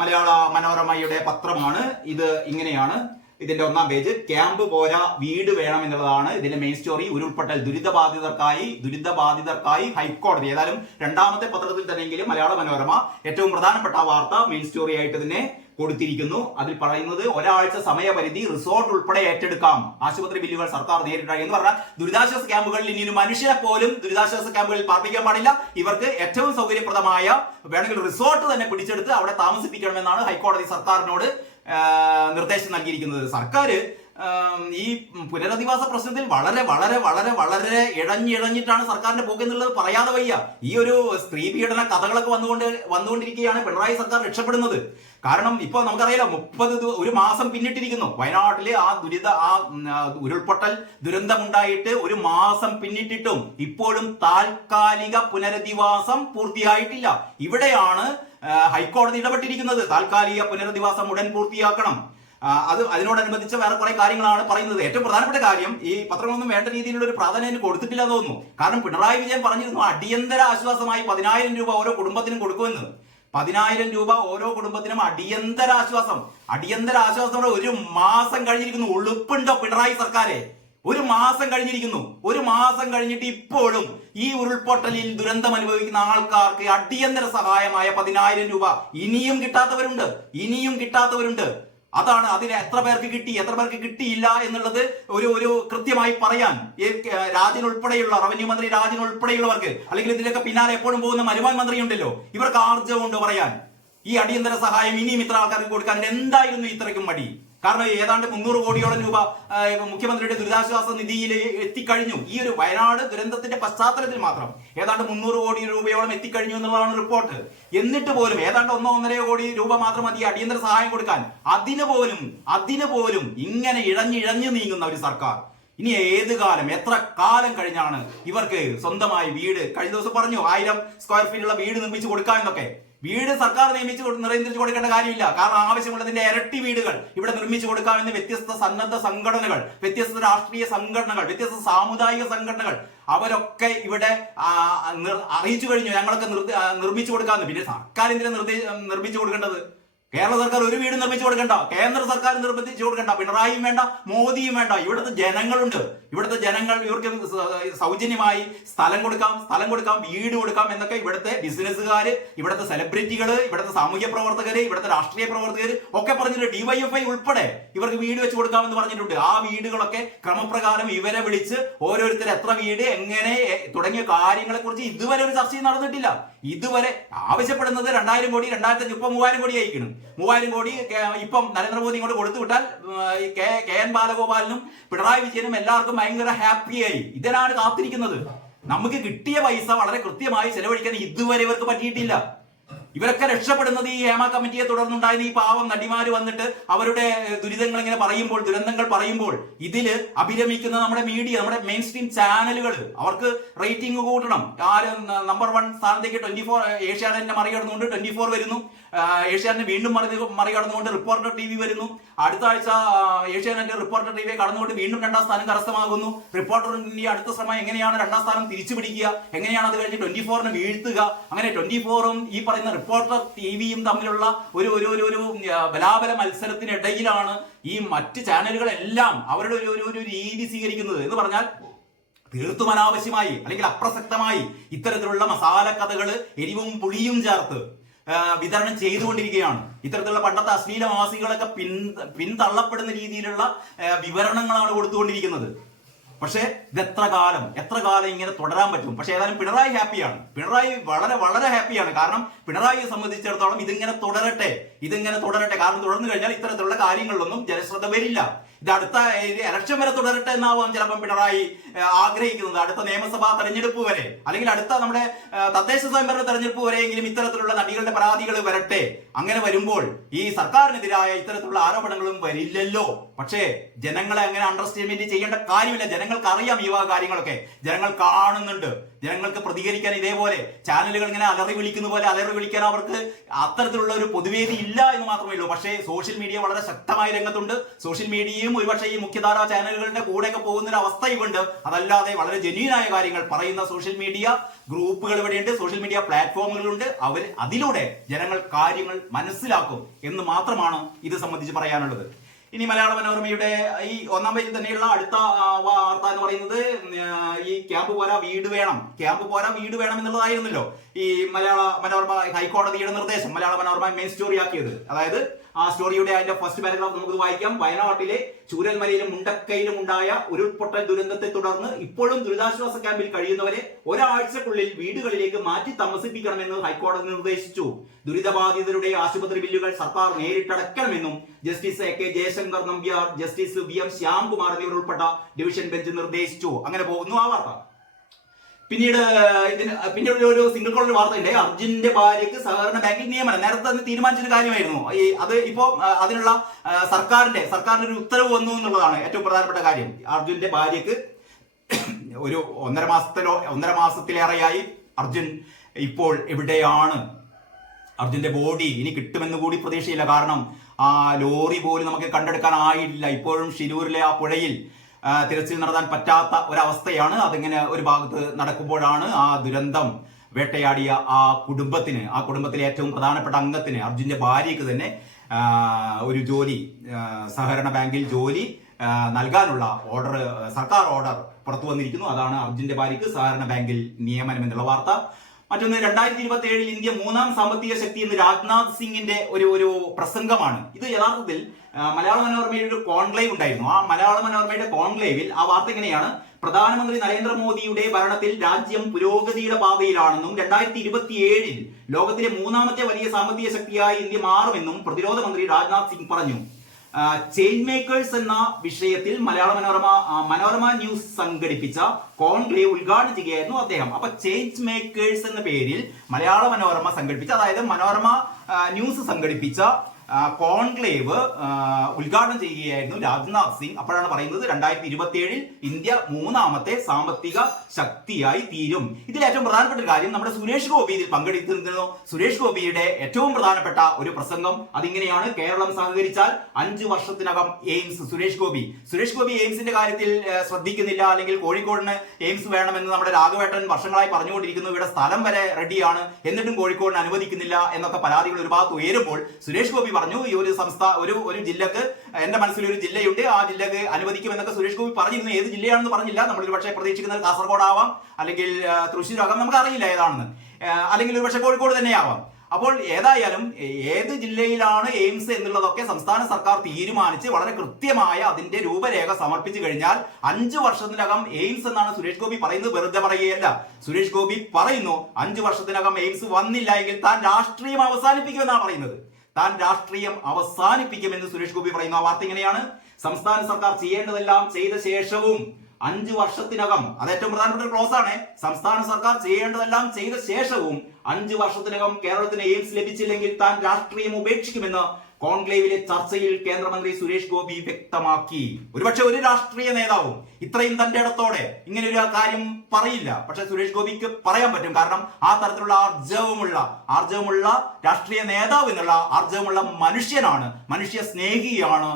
മലയാള മനോരമയുടെ പത്രമാണ് ഇത്. ഇങ്ങനെയാണ് ഇതിന്റെ ഒന്നാം പേജ്. ക്യാമ്പ് പോരാ വീട് വേണം എന്നുള്ളതാണ് ഇതിന്റെ മെയിൻ സ്റ്റോറി. ഉരുൾപൊട്ടൽ ദുരിതബാധിതർക്കായി ഹൈക്കോടതി. ഏതായാലും രണ്ടാമത്തെ പത്രത്തിൽ തന്നെയെങ്കിലും മലയാള മനോരമ ഏറ്റവും പ്രധാനപ്പെട്ട വാർത്ത മെയിൻ സ്റ്റോറി ആയിട്ട് തന്നെ കൊടുത്തിരിക്കുന്നു. അതിൽ പറയുന്നത് ഒരാഴ്ച സമയപരിധി, റിസോർട്ട് ഉൾപ്പെടെ ഏറ്റെടുക്കാം, ആശുപത്രി ബില്ലുകൾ സർക്കാർ നേരിട്ടായി എന്ന് പറഞ്ഞാൽ ദുരിതാശ്വാസ ക്യാമ്പുകളിൽ ഇനി ഒരു മനുഷ്യരെ പോലും ദുരിതാശ്വാസ ക്യാമ്പുകളിൽ പാർപ്പിക്കാൻ പാടില്ല. ഇവർക്ക് ഏറ്റവും സൗകര്യപ്രദമായ വേണമെങ്കിൽ റിസോർട്ട് തന്നെ പിടിച്ചെടുത്ത് അവിടെ താമസിപ്പിക്കണമെന്നാണ് ഹൈക്കോടതി സർക്കാരിനോട് നിർദ്ദേശം നൽകിയിരിക്കുന്നത്. സർക്കാർ ഈ പുനരധിവാസ പ്രശ്നത്തിൽ വളരെ വളരെ വളരെ വളരെ ഇഴഞ്ഞിട്ടാണ് സർക്കാരിന്റെ പോക്ക് എന്നുള്ളത് പറയാതെ വയ്യ. ഈ ഒരു സ്ത്രീ പീഡന കഥകളൊക്കെ വന്നുകൊണ്ടിരിക്കുകയാണ് പിണറായി സർക്കാർ രക്ഷപ്പെടുന്നത്. കാരണം ഇപ്പൊ നമുക്കറിയാലോ, ഒരു മാസം പിന്നിട്ടിരിക്കുന്നു. വയനാട്ടിലെ ആ ഉരുൾപൊട്ടൽ ദുരന്തമുണ്ടായിട്ട് ഒരു മാസം പിന്നിട്ടിട്ടും ഇപ്പോഴും താൽക്കാലിക പുനരധിവാസം പൂർത്തിയായിട്ടില്ല. ഇവിടെയാണ് ഹൈക്കോടതി ഇടപെട്ടിരിക്കുന്നത്. താൽക്കാലിക പുനരധിവാസം ഉടൻ പൂർത്തിയാക്കണം. അതിനോടനുബന്ധിച്ച് വേറെ കുറെ കാര്യങ്ങളാണ് പറയുന്നത്. ഏറ്റവും പ്രധാനപ്പെട്ട കാര്യം, ഈ പത്രങ്ങളൊന്നും വേണ്ട രീതിയിലുള്ള ഒരു പ്രാധാന്യം കൊടുത്തിട്ടില്ല തോന്നുന്നു. കാരണം പിണറായി വിജയൻ പറഞ്ഞിരുന്നു അടിയന്തര ആശ്വാസമായി 10,000 രൂപ ഓരോ കുടുംബത്തിനും കൊടുക്കുമെന്ന്. 10,000 രൂപ ഓരോ കുടുംബത്തിനും അടിയന്തര ആശ്വാസം. ഒരു മാസം കഴിഞ്ഞിരിക്കുന്നു. ഉളുപ്പുണ്ടോ പിണറായി സർക്കാരെ? ഒരു മാസം കഴിഞ്ഞിട്ട് ഇപ്പോഴും ഈ ഉരുൾപൊട്ടലിൽ ദുരന്തം അനുഭവിക്കുന്ന ആൾക്കാർക്ക് അടിയന്തര സഹായമായ 10,000 രൂപ ഇനിയും കിട്ടാത്തവരുണ്ട്. അതാണ് അതിന് എത്ര പേർക്ക് കിട്ടി, എത്ര പേർക്ക് കിട്ടിയില്ല എന്നുള്ളത് ഒരു കൃത്യമായി പറയാൻ രാജൻ ഉൾപ്പെടെയുള്ള റവന്യൂ മന്ത്രി രാജൻ ഉൾപ്പെടെയുള്ളവർക്ക്, അല്ലെങ്കിൽ ഇതിലൊക്കെ പിന്നാലെ എപ്പോഴും പോകുന്ന മരുമാൻ മന്ത്രി ഉണ്ടല്ലോ, ഇവർക്ക് ആർജവമുണ്ട് പറയാൻ ഈ അടിയന്തര സഹായം ഇനിയും ഇത്ര ആൾക്കാർക്ക് കൊടുക്കാൻ എന്തായിരുന്നു ഇത്രയ്ക്കും മടി? കാരണം ഏതാണ്ട് 300 കോടിയോളം രൂപ മുഖ്യമന്ത്രിയുടെ ദുരിതാശ്വാസ നിധിയിൽ എത്തിക്കഴിഞ്ഞു. ഈ ഒരു വയനാട് ദുരന്തത്തിന്റെ പശ്ചാത്തലത്തിൽ മാത്രം ഏതാണ്ട് 300 കോടി രൂപയോളം എത്തിക്കഴിഞ്ഞു എന്നുള്ളതാണ് റിപ്പോർട്ട്. എന്നിട്ട് പോലും ഏതാണ്ട് 1-1.5 കോടി രൂപ മാത്രം മതി അടിയന്തര സഹായം കൊടുക്കാൻ. അതിന് പോലും ഇങ്ങനെ ഇഴഞ്ഞു നീങ്ങുന്ന ഒരു സർക്കാർ ഇനി ഏത് കാലം, എത്ര കാലം കഴിഞ്ഞാണ് ഇവർക്ക് സ്വന്തമായി വീട്? കഴിഞ്ഞ ദിവസം പറഞ്ഞു 1000 സ്ക്വയർ ഫീറ്റുള്ള വീട് നിർമ്മിച്ചു കൊടുക്കാം എന്നൊക്കെ. വീട് സർക്കാർ നിർമ്മിച്ചു കൊടുക്കേണ്ട കാര്യമില്ല. കാരണം ആവശ്യമുള്ളതിന്റെ ഇരട്ടി വീടുകൾ ഇവിടെ നിർമ്മിച്ചു കൊടുക്കാമെന്ന് വ്യത്യസ്ത സന്നദ്ധ സംഘടനകൾ, വ്യത്യസ്ത രാഷ്ട്രീയ സംഘടനകൾ, വ്യത്യസ്ത സാമുദായിക സംഘടനകൾ അവരൊക്കെ ഇവിടെ അറിയിച്ചു കഴിഞ്ഞു ഞങ്ങളൊക്കെ നിർമ്മിച്ചു കൊടുക്കാമെന്ന്. പിന്നെ സർക്കാർ എന്തിനാ നിർമ്മിച്ചു കൊടുക്കേണ്ടത്? കേരള സർക്കാർ ഒരു വീട് നിർമ്മിച്ചു കൊടുക്കണ്ട, കേന്ദ്ര സർക്കാർ നിർമ്മിച്ചു കൊടുക്കണ്ട, പിണറായിയും വേണ്ട, മോദിയും വേണ്ട. ഇവിടുത്തെ ജനങ്ങളുണ്ട്. ഇവിടുത്തെ ജനങ്ങൾ ഇവർക്ക് സൗജന്യമായി സ്ഥലം കൊടുക്കാം, വീട് കൊടുക്കാം എന്നൊക്കെ ഇവിടുത്തെ ബിസിനസ്സുകാര്, ഇവിടുത്തെ സെലിബ്രിറ്റികള്, ഇവിടുത്തെ സാമൂഹ്യ പ്രവർത്തകര്, ഇവിടുത്തെ രാഷ്ട്രീയ പ്രവർത്തകര് ഒക്കെ പറഞ്ഞിട്ടുണ്ട്. DYFI ഉൾപ്പെടെ ഇവർക്ക് വീട് വെച്ച് കൊടുക്കാമെന്ന് പറഞ്ഞിട്ടുണ്ട്. ആ വീടുകളൊക്കെ ക്രമപ്രകാരം ഇവരെ വിളിച്ച് ഓരോരുത്തർ എത്ര വീട്, എങ്ങനെ തുടങ്ങിയ കാര്യങ്ങളെ കുറിച്ച് ഇതുവരെ ഒരു ചർച്ചയും നടന്നിട്ടില്ല. ഇതുവരെ ആവശ്യപ്പെടുന്നത് 2,000 കോടി, 2005 ഇപ്പൊ 3,000 കോടി ആയിരിക്കണം. 3,000 കോടി ഇപ്പം നരേന്ദ്രമോദി ഇങ്ങോട്ട് കൊടുത്തു വിട്ടാൽ KN ബാലഗോപാലിനും പിണറായി വിജയനും എല്ലാവർക്കും ഭയങ്കര ഹാപ്പിയായി. ഇതിനാണ് കാത്തിരിക്കുന്നത്. നമുക്ക് കിട്ടിയ പൈസ വളരെ കൃത്യമായി ചെലവഴിക്കാൻ ഇതുവരെ ഇവർക്ക് പറ്റിയിട്ടില്ല. ഇവരൊക്കെ രക്ഷപ്പെടുന്നത് ഈ ഹേമ കമ്മിറ്റിയെ തുടർന്നുണ്ടായിരുന്ന ഈ പാവം നടിമാര് വന്നിട്ട് അവരുടെ ദുരന്തങ്ങൾ പറയുമ്പോൾ ഇതില് അഭിരമിക്കുന്ന നമ്മുടെ മീഡിയ, നമ്മുടെ മെയിൻ സ്ട്രീം ചാനലുകൾ, അവർക്ക് റേറ്റിംഗ് കൂട്ടണം. നമ്പർ 1 സ്ഥാനത്തേക്ക് 24 ഏഷ്യാനെറ്റിനെ മറികടന്നുകൊണ്ട് 24 വരുന്നു. ഏഷ്യാനെറ്റ് വീണ്ടും മറികടന്നുകൊണ്ട് റിപ്പോർട്ടർ TV വരുന്നു. അടുത്ത ആഴ്ച ഏഷ്യാനെറ്റ് റിപ്പോർട്ടർ TV കടന്നുകൊണ്ട് വീണ്ടും 2ാം സ്ഥാനം കരസ്ഥമാകുന്നു. റിപ്പോർട്ടറിന്റെ അടുത്ത ശ്രമം എങ്ങനെയാണ് 2ാം സ്ഥാനം തിരിച്ചു പിടിക്കുക, എങ്ങനെയാണ് അത് കഴിഞ്ഞ് 24നെ വീഴ്ത്തുക. അങ്ങനെ 24ഉം ഈ പറയുന്ന റിപ്പോർട്ടർ TVയും തമ്മിലുള്ള ഒരു ബലാബല മത്സരത്തിനിടയിലാണ് ഈ മറ്റ് ചാനലുകളെല്ലാം അവരുടെ ഒരു രീതി സ്വീകരിക്കുന്നത്. എന്ന് പറഞ്ഞാൽ തീർത്തും അനാവശ്യമായി അല്ലെങ്കിൽ അപ്രസക്തമായി ഇത്തരത്തിലുള്ള മസാല കഥകള് എരിവും പുളിയും ചേർത്ത് വിതരണം ചെയ്തുകൊണ്ടിരിക്കുകയാണ്. ഇത്തരത്തിലുള്ള പണ്ടത്തെ അശ്ലീല മാസികളൊക്കെ പിന്തള്ളപ്പെടുന്ന രീതിയിലുള്ള വിവരണങ്ങളാണ് കൊടുത്തുകൊണ്ടിരിക്കുന്നത്. പക്ഷേ ഇത് എത്ര കാലം ഇങ്ങനെ തുടരാൻ പറ്റും? പക്ഷെ ഏതായാലും പിണറായി ഹാപ്പിയാണ്. പിണറായി വളരെ വളരെ ഹാപ്പിയാണ്. കാരണം പിണറായിയെ സംബന്ധിച്ചിടത്തോളം ഇതിങ്ങനെ തുടരട്ടെ. കാരണം തുടർന്നു കഴിഞ്ഞാൽ ഇത്തരത്തിലുള്ള കാര്യങ്ങളിലൊന്നും ജനശ്രദ്ധ വരില്ല. ഇത് അടുത്ത ഇലക്ഷൻ വരെ തുടരട്ടെ എന്നാവാം ചിലപ്പം പിണറായി ആഗ്രഹിക്കുന്നത്. അടുത്ത നിയമസഭാ തെരഞ്ഞെടുപ്പ് വരെ, അല്ലെങ്കിൽ അടുത്ത നമ്മുടെ തദ്ദേശ സ്വയംഭരണ തെരഞ്ഞെടുപ്പ് വരെയെങ്കിലും ഇത്തരത്തിലുള്ള നടികളുടെ പരാതികൾ വരട്ടെ. അങ്ങനെ വരുമ്പോൾ ഈ സർക്കാരിനെതിരായ ഇത്തരത്തിലുള്ള ആരോപണങ്ങളും വരില്ലല്ലോ. പക്ഷേ ജനങ്ങളെ അങ്ങനെ അണ്ടർസ്റ്റിമേറ്റ് ചെയ്യേണ്ട കാര്യമില്ല. ജനങ്ങൾക്ക് അറിയാം ഈ വക കാര്യങ്ങളൊക്കെ. ജനങ്ങൾ കാണുന്നുണ്ട്. ജനങ്ങൾക്ക് പ്രതികരിക്കാൻ ഇതേപോലെ ചാനലുകൾ ഇങ്ങനെ അലറി വിളിക്കുന്ന പോലെ അലറി വിളിക്കാൻ അവർക്ക് അത്തരത്തിലുള്ള ഒരു പൊതുവേദി ഇല്ല എന്ന് മാത്രമേ ഉള്ളൂ. പക്ഷേ സോഷ്യൽ മീഡിയ വളരെ ശക്തമായ രംഗത്തുണ്ട്. സോഷ്യൽ മീഡിയയും ഒരുപക്ഷെ ഈ മുഖ്യധാരാ ചാനലുകളുടെ കൂടെയൊക്കെ പോകുന്ന ഒരു അവസ്ഥയുമുണ്ട്. അതല്ലാതെ വളരെ ജെന്യൂനായ കാര്യങ്ങൾ പറയുന്ന സോഷ്യൽ മീഡിയ ഗ്രൂപ്പുകൾ ഇവിടെയുണ്ട്, സോഷ്യൽ മീഡിയ പ്ലാറ്റ്ഫോമുകളുണ്ട്. അതിലൂടെ ജനങ്ങൾ കാര്യങ്ങൾ മനസ്സിലാക്കും എന്ന് മാത്രമാണ് ഇത് സംബന്ധിച്ച് പറയാനുള്ളത്. ഇനി മലയാള മനോരമയുടെ ഈ ഒന്നാം പേജിൽ തന്നെയുള്ള അടുത്ത വാർത്ത എന്ന് പറയുന്നത് ഈ ക്യാമ്പ് പോരാ വീട് വേണം എന്നുള്ളതായിരുന്നല്ലോ ഈ മലയാള മനോരമ ഹൈക്കോടതിയുടെ നിർദ്ദേശം മലയാള മനോരമ മെയിൻ സ്റ്റോറി ആക്കിയത്. അതായത് ആ സ്റ്റോറിയുടെ അതിന്റെ ഫസ്റ്റ് പാരഗ്രാഫ് നമുക്ക് വായിക്കാം. വയനാട്ടിലെ ചൂരൽമലയിലും മുണ്ടക്കയിലും ഉണ്ടായ ഉരുൾപൊട്ടൽ ദുരന്തത്തെ തുടർന്ന് ഇപ്പോഴും ദുരിതാശ്വാസ ക്യാമ്പിൽ കഴിയുന്നവരെ ഒരാഴ്ചക്കുള്ളിൽ വീടുകളിലേക്ക് മാറ്റി താമസിപ്പിക്കണമെന്ന് ഹൈക്കോടതി നിർദ്ദേശിച്ചു. ദുരിതബാധിതരുടെ ആശുപത്രി ബില്ലുകൾ സർക്കാർ നേരിട്ടടക്കണമെന്നും justice A K Jayasankar Nambiar, justice V M Shyamkumar എന്നിവർ ഉൾപ്പെട്ട ഡിവിഷൻ ബെഞ്ച് നിർദ്ദേശിച്ചു. അങ്ങനെ പോകുന്നു ആ വാർത്ത. പിന്നീട് ഒരു സിംഗിൾ കോളർ വാർത്തയുണ്ട്. അർജുന്റെ ഭാര്യയ്ക്ക് സഹകരണ ബാങ്കിൽ നിയമനം. നേരത്തെ തന്നെ തീരുമാനിച്ചൊരു കാര്യമായിരുന്നു. അത് ഇപ്പോ അതിനുള്ള സർക്കാരിന്റെ ഒരു ഉത്തരവ് വന്നു എന്നുള്ളതാണ് ഏറ്റവും പ്രധാനപ്പെട്ട കാര്യം. അർജുന്റെ ഭാര്യയ്ക്ക് ഒരു ഒന്നര മാസത്തിലേറെയായി അർജുൻ ഇപ്പോൾ എവിടെയാണ്? അർജുന്റെ ബോഡി ഇനി കിട്ടുമെന്ന് കൂടി പ്രതീക്ഷയില്ല. കാരണം ആ ലോറി പോലും നമുക്ക് കണ്ടെടുക്കാനായിട്ടില്ല. ഇപ്പോഴും ഷിരൂരിലെ ആ പുഴയിൽ തിരച്ചിൽ നടത്താൻ പറ്റാത്ത ഒരവസ്ഥയാണ്. അതിങ്ങനെ ഒരു ഭാഗത്ത് നടക്കുമ്പോഴാണ് ആ ദുരന്തം വേട്ടയാടിയ ആ കുടുംബത്തിലെ ഏറ്റവും പ്രധാനപ്പെട്ട അംഗത്തിന്, അർജുന്റെ ഭാര്യയ്ക്ക് തന്നെ ഒരു ജോലി, സഹകരണ ബാങ്കിൽ ജോലി നൽകാനുള്ള സർക്കാർ ഓർഡർ പുറത്തു വന്നിരിക്കുന്നു. അതാണ് അർജുന്റെ ഭാര്യയ്ക്ക് സഹകരണ ബാങ്കിൽ നിയമനം എന്നുള്ള വാർത്ത. മറ്റൊന്ന്, 2027 ഇന്ത്യ 3ാം സാമ്പത്തിക ശക്തി എന്ന് രാജ്നാഥ് സിംഗിന്റെ ഒരു പ്രസംഗമാണ്. ഇത് യഥാർത്ഥത്തിൽ മലയാള മനോരമയുടെ ഒരു കോൺക്ലേവ് ഉണ്ടായിരുന്നു. ആ മലയാള മനോരമയുടെ കോൺക്ലേവിൽ ആ വാർത്ത ഇങ്ങനെയാണ്: പ്രധാനമന്ത്രി നരേന്ദ്രമോദിയുടെ ഭരണത്തിൽ രാജ്യം പുരോഗതിയുടെ പാതയിലാണെന്നും 2027 ലോകത്തിലെ 3ാമത്തെ വലിയ സാമ്പത്തിക ശക്തിയായി ഇന്ത്യ മാറുമെന്നും പ്രതിരോധ മന്ത്രി രാജ്നാഥ് സിംഗ് പറഞ്ഞു. ചേഞ്ച് മേക്കേഴ്സ് എന്ന വിഷയത്തിൽ മനോരമ ന്യൂസ് സംഘടിപ്പിച്ച കോൺക്ലേവ് ഉദ്ഘാടനം ചെയ്യുകയായിരുന്നു അദ്ദേഹം. അപ്പൊ ചേഞ്ച് മേക്കേഴ്സ് എന്ന പേരിൽ മലയാള മനോരമ സംഘടിപ്പിച്ച, അതായത് മനോരമ ന്യൂസ് സംഘടിപ്പിച്ച കോൺക്ലേവ് ഉദ്ഘാടനം ചെയ്യുകയായിരുന്നു രാജ്നാഥ് സിംഗ്. അപ്പോഴാണ് പറയുന്നത് 2027 ഇന്ത്യ 3ാമത്തെ സാമ്പത്തിക ശക്തിയായി തീരും. ഇതിൽ ഏറ്റവും പ്രധാനപ്പെട്ട ഒരു കാര്യം, നമ്മുടെ സുരേഷ് ഗോപി ഇതിൽ പങ്കെടുത്തിരുന്നു. സുരേഷ് ഗോപിയുടെ ഏറ്റവും പ്രധാനപ്പെട്ട ഒരു പ്രസംഗം അതിങ്ങനെയാണ്: കേരളം സഹകരിച്ചാൽ 5 വർഷത്തിനകം എയിംസ്. സുരേഷ് ഗോപി എയിംസിന്റെ കാര്യത്തിൽ ശ്രദ്ധിക്കുന്നില്ല, അല്ലെങ്കിൽ കോഴിക്കോടിന് എയിംസ് വേണമെന്ന് നമ്മുടെ രാഘവേട്ടൻ വർഷങ്ങളായി പറഞ്ഞുകൊണ്ടിരിക്കുന്നു. ഇവിടെ സ്ഥലം വരെ റെഡിയാണ്, എന്നിട്ടും കോഴിക്കോടിന് അനുവദിക്കുന്നില്ല എന്നൊക്കെ പരാതികൾ ഒരു ഭാഗത്ത് ഉയരുമ്പോൾ സുരേഷ് ഗോപി പറഞ്ഞു, ഈ ഒരു ജില്ലക്ക്, എന്റെ മനസ്സിൽ ഒരു ജില്ലയുണ്ട്, ആ ജില്ലക്ക് അനുവദിക്കുമെന്നൊക്കെ സുരേഷ് ഗോപി പറഞ്ഞിരുന്നു. ഏത് ജില്ലയാണെന്ന് പറഞ്ഞില്ല. നമ്മൾ പക്ഷേ പ്രതീക്ഷിക്കുന്നത് കാസർഗോഡ് ആവാം, അല്ലെങ്കിൽ തൃശ്ശൂർ ആകാം, നമുക്ക് അറിയില്ല ഏതാണെന്ന്, അല്ലെങ്കിൽ ഒരു പക്ഷേ കോഴിക്കോട് തന്നെ ആവാം. അപ്പോൾ ഏതായാലും ഏത് ജില്ലയിലാണ് എയിംസ് എന്നുള്ളതൊക്കെ സംസ്ഥാന സർക്കാർ തീരുമാനിച്ച് വളരെ കൃത്യമായ അതിന്റെ രൂപരേഖ സമർപ്പിച്ചു കഴിഞ്ഞാൽ 5 വർഷത്തിനകം എയിംസ് എന്നാണ് സുരേഷ് ഗോപി പറയുന്നത്. വെറുതെ പറയുകയല്ല. സുരേഷ് ഗോപി പറയുന്നു 5 വർഷത്തിനകം എയിംസ് വന്നില്ല എങ്കിൽ താൻ രാഷ്ട്രീയം അവസാനിപ്പിക്കുമെന്നാണ് പറയുന്നത്. താൻ രാഷ്ട്രീയം അവസാനിപ്പിക്കുമെന്ന് സുരേഷ് ഗോപി പറയുന്നു. ആ വാർത്ത ഇങ്ങനെയാണ്: സംസ്ഥാന സർക്കാർ ചെയ്യേണ്ടതെല്ലാം ചെയ്ത ശേഷവും 5 വർഷത്തിനകം, അത് ഏറ്റവും പ്രധാനപ്പെട്ട ക്ലോസ് ആണ്, സംസ്ഥാന സർക്കാർ ചെയ്യേണ്ടതെല്ലാം ചെയ്ത ശേഷവും 5 വർഷത്തിനകം കേരളത്തിന് എയിംസ് ലഭിച്ചില്ലെങ്കിൽ താൻ രാഷ്ട്രീയം ഉപേക്ഷിക്കുമെന്ന് കോൺക്ലേവിലെ ചർച്ചയിൽ കേന്ദ്രമന്ത്രി സുരേഷ് ഗോപി വ്യക്തമാക്കി. ഒരുപക്ഷെ ഒരു രാഷ്ട്രീയ നേതാവും ഇത്രയും തന്റെ ഇടത്തോടെ ഇങ്ങനെ ഒരു കാര്യം പറയില്ല. പക്ഷെ സുരേഷ് ഗോപിക്ക് പറയാൻ പറ്റും. കാരണം ആ തരത്തിലുള്ള ആർജവമുള്ള രാഷ്ട്രീയ നേതാവ് എന്നുള്ള ആർജവമുള്ള മനുഷ്യനാണ്, മനുഷ്യ സ്നേഹിയാണ്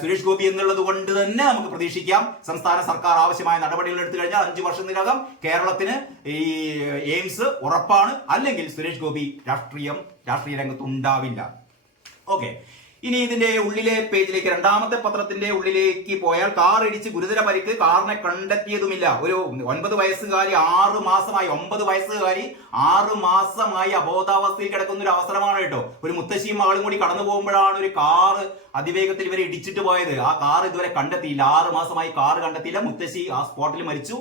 സുരേഷ് ഗോപി എന്നുള്ളത് കൊണ്ട് തന്നെ നമുക്ക് പ്രതീക്ഷിക്കാം സംസ്ഥാന സർക്കാർ ആവശ്യമായ നടപടികൾ എടുത്തു കഴിഞ്ഞാൽ 5 വർഷത്തിനകം കേരളത്തിന് ഈ എയിംസ് ഉറപ്പാണ്. അല്ലെങ്കിൽ സുരേഷ് ഗോപി രാഷ്ട്രീയ രംഗത്ത് ഉണ്ടാവില്ല. ഓക്കെ, ഇനി ഇതിന്റെ ഉള്ളിലെ പേജിലേക്ക്, രണ്ടാമത്തെ പത്രത്തിന്റെ ഉള്ളിലേക്ക് പോയാൽ, കാർ ഇടിച്ച് ഗുരുതര പരിക്ക്, കാറിനെ കണ്ടെത്തിയതുമില്ല. ഒരു 9 വയസ്സുകാരി 6 മാസമായി 9 വയസ്സുകാരി 6 മാസമായി അബോധാവസ്ഥയിൽ കിടക്കുന്ന ഒരു അവസരമാണ് കേട്ടോ. ഒരു മുത്തശ്ശിയും മകളും കൂടി കടന്നു പോകുമ്പോഴാണ് ഒരു കാറ് അതിവേഗത്തിൽ ഇവരെ ഇടിച്ചിട്ട് പോയത്. ആ കാർ ഇതുവരെ കണ്ടെത്തിയില്ല. 6 മാസമായി കാർ കണ്ടെത്തിയില്ല. മുത്തശ്ശി ആ സ്പോട്ടിൽ മരിച്ചു.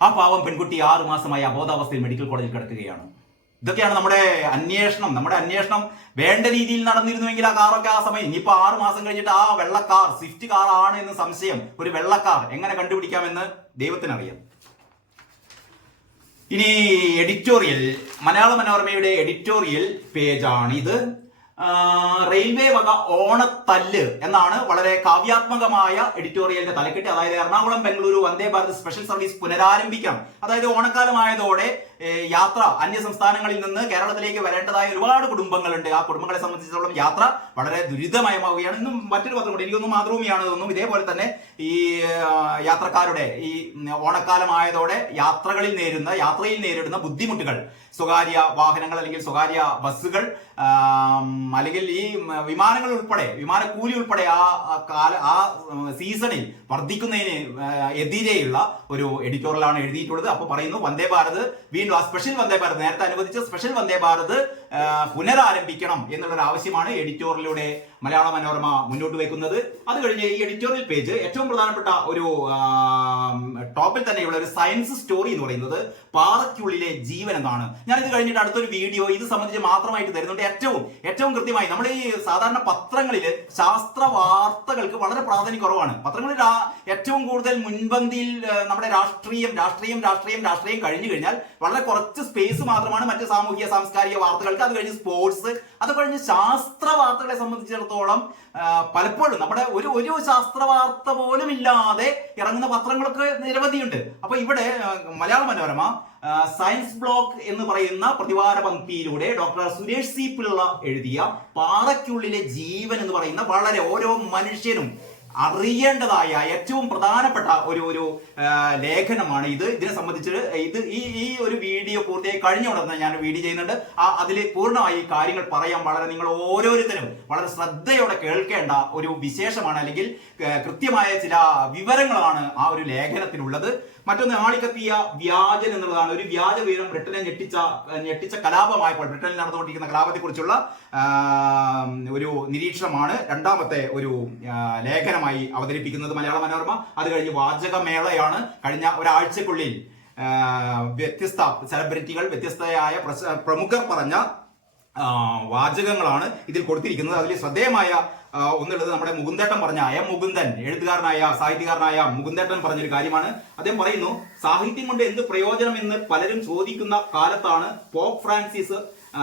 ആ പാവം പെൺകുട്ടി 6 മാസമായി അബോധാവസ്ഥയിൽ മെഡിക്കൽ കോളേജിൽ കിടക്കുകയാണ്. ഇതൊക്കെയാണ് നമ്മുടെ അന്വേഷണം വേണ്ട രീതിയിൽ നടന്നിരുന്നുവെങ്കിൽ ആ കാറൊക്കെ ആ സമയം, ഇനിയിപ്പോ 6 മാസം കഴിഞ്ഞിട്ട് ആ വെള്ളക്കാർ സ്വിഫ്റ്റ് കാർ ആണ് എന്ന് സംശയം, ഒരു വെള്ളക്കാർ എങ്ങനെ കണ്ടുപിടിക്കാമെന്ന് ദൈവത്തിനറിയാം. ഇനി എഡിറ്റോറിയൽ, മലയാള മനോരമയുടെ എഡിറ്റോറിയൽ പേജാണിത്. റെയിൽവേ വക ഓണത്തല്ല് എന്നാണ് വളരെ കാവ്യാത്മകമായ എഡിറ്റോറിയലിന്റെ തലക്കെട്ട്. അതായത് എറണാകുളം ബംഗളൂരു വന്ദേ ഭാരത് സ്പെഷ്യൽ സർവീസ് പുനരാരംഭിക്കണം. അതായത് ഓണക്കാലമായതോടെ യാത്ര അന്യ സംസ്ഥാനങ്ങളിൽ നിന്ന് കേരളത്തിലേക്ക് വരേണ്ടതായ ഒരുപാട് കുടുംബങ്ങളുണ്ട്. ആ കുടുംബങ്ങളെ സംബന്ധിച്ചിടത്തോളം യാത്ര വളരെ ദുരിതമയമാവുകയാണ്. ഇന്നും മറ്റൊരു പത്രം കൂടി, എനിക്കൊന്നും മാതൃഭൂമിയാണ് തോന്നുന്നു, ഇതേപോലെ തന്നെ ഈ യാത്രക്കാരുടെ ഈ ഓണക്കാലമായതോടെ യാത്രയിൽ നേരിടുന്ന ബുദ്ധിമുട്ടുകൾ, സ്വകാര്യ വാഹനങ്ങൾ അല്ലെങ്കിൽ സ്വകാര്യ ബസ്സുകൾ അല്ലെങ്കിൽ ഈ വിമാനങ്ങൾ ഉൾപ്പെടെ, വിമാനക്കൂലി ഉൾപ്പെടെ ആ സീസണിൽ വർദ്ധിക്കുന്നതിന് എതിരെയുള്ള ഒരു എഡിറ്റോറിയലാണ് എഴുതിയിട്ടുള്ളത്. അപ്പൊ പറയുന്നു വന്ദേ ഭാരത് വീണ്ടും ആ സ്പെഷ്യൽ വന്ദേ ഭാരത്, നേരത്തെ അനുവദിച്ച സ്പെഷ്യൽ വന്ദേ ഭാരത് പുനരാരംഭിക്കണം എന്നുള്ളൊരു ആവശ്യമാണ് എഡിറ്റോറിയലിലൂടെ മലയാള മനോരമ മുന്നോട്ട് വെക്കുന്നത്. അത് കഴിഞ്ഞ് ഈ എഡിറ്റോറിയൽ പേജ് ഏറ്റവും പ്രധാനപ്പെട്ട ഒരു ടോപ്പിൽ തന്നെയുള്ള ഒരു സയൻസ് സ്റ്റോറി എന്ന് പറയുന്നത് പാറയ്ക്കുള്ളിലെ ജീവൻ എന്നാണ്. ഞാനിത് കഴിഞ്ഞിട്ട് അടുത്തൊരു വീഡിയോ ഇത് സംബന്ധിച്ച് മാത്രമായിട്ട് തരുന്നുണ്ട്. ഏറ്റവും കൃത്യമായി നമ്മൾ ഈ സാധാരണ പത്രങ്ങളിൽ ശാസ്ത്ര വാർത്തകൾക്ക് വളരെ പ്രാധാന്യം കുറവാണ്. പത്രങ്ങളിൽ ഏറ്റവും കൂടുതൽ മുൻപന്തിയിൽ നമ്മുടെ രാഷ്ട്രീയം കഴിഞ്ഞു കഴിഞ്ഞാൽ വളരെ കുറച്ച് സ്പേസ് മാത്രമാണ് മറ്റ് സാമൂഹിക സാംസ്കാരിക വാർത്തകൾക്ക്. അത് കഴിഞ്ഞ് സ്പോർട്സ്, അത് കഴിഞ്ഞ് ശാസ്ത്ര വാർത്തകളെ സംബന്ധിച്ചിടത്തോളം പലപ്പോഴും നമ്മുടെ ഒരു ശാസ്ത്ര വാർത്ത പോലും ഇല്ലാതെ ഇറങ്ങുന്ന പത്രങ്ങളൊക്കെ നിരവധിയുണ്ട്. അപ്പൊ ഇവിടെ മലയാള മനോരമ സയൻസ് ബ്ലോക്ക് എന്ന് പറയുന്ന പ്രതിവാര പങ്ക്തിയിലൂടെ ഡോക്ടർ സുരേഷ് സി പിള്ള എഴുതിയ പാറയ്ക്കുള്ളിലെ ജീവൻ എന്ന് പറയുന്ന വളരെ ഓരോ മനുഷ്യനും അറിയേണ്ടതായ ഏറ്റവും പ്രധാനപ്പെട്ട ഒരു ലേഖനമാണ് ഇത്. ഇതിനെ സംബന്ധിച്ച് ഈ ഒരു വീഡിയോ പൂർത്തിയായി കഴിഞ്ഞ ഉടനെ ഞാൻ വീഡിയോ ചെയ്യുന്നുണ്ട്. അതിൽ പൂർണ്ണമായി കാര്യങ്ങൾ പറയാൻ നിങ്ങൾ ഓരോരുത്തരും വളരെ ശ്രദ്ധയോടെ കേൾക്കേണ്ട ഒരു വിശേഷമാണ്, അല്ലെങ്കിൽ കൃത്യമായ ചില വിവരങ്ങളാണ് ആ ഒരു ലേഖനത്തിലുള്ളത്. മറ്റൊന്ന്, ആളിക്കത്തിയ വ്യാജൻ എന്നുള്ളതാണ്. ഒരു വ്യാജ വിവരം ബ്രിട്ടനെ ഞെട്ടിച്ച കലാപമായപ്പോൾ, ബ്രിട്ടനിൽ നടന്നുകൊണ്ടിരിക്കുന്ന കലാപത്തെ കുറിച്ചുള്ള ഒരു നിരീക്ഷണമാണ് രണ്ടാമത്തെ ഒരു ലേഖനമായി അവതരിപ്പിക്കുന്നത് മലയാള മനോരമ. അത് കഴിഞ്ഞ് വാചകമേളയാണ്. കഴിഞ്ഞ ഒരാഴ്ചക്കുള്ളിൽ വ്യത്യസ്ത സെലിബ്രിറ്റികൾ, വ്യത്യസ്തയായ പ്രമുഖർ പറഞ്ഞ വാചകങ്ങളാണ് ഇതിൽ കൊടുത്തിരിക്കുന്നത്. അതിൽ ശ്രദ്ധേയമായ ഒന്നുള്ളത് നമ്മുടെ മുകുന്ദേട്ടൻ പറഞ്ഞ, മുകുന്ദൻ, എഴുത്തുകാരനായ സാഹിത്യകാരനായ മുകുന്ദേട്ടൻ പറഞ്ഞൊരു കാര്യമാണ്. അദ്ദേഹം പറയുന്നു, സാഹിത്യം കൊണ്ട് എന്ത് പ്രയോജനം എന്ന് പലരും ചോദിക്കുന്ന കാലത്താണ് പോപ്പ് ഫ്രാൻസിസ്,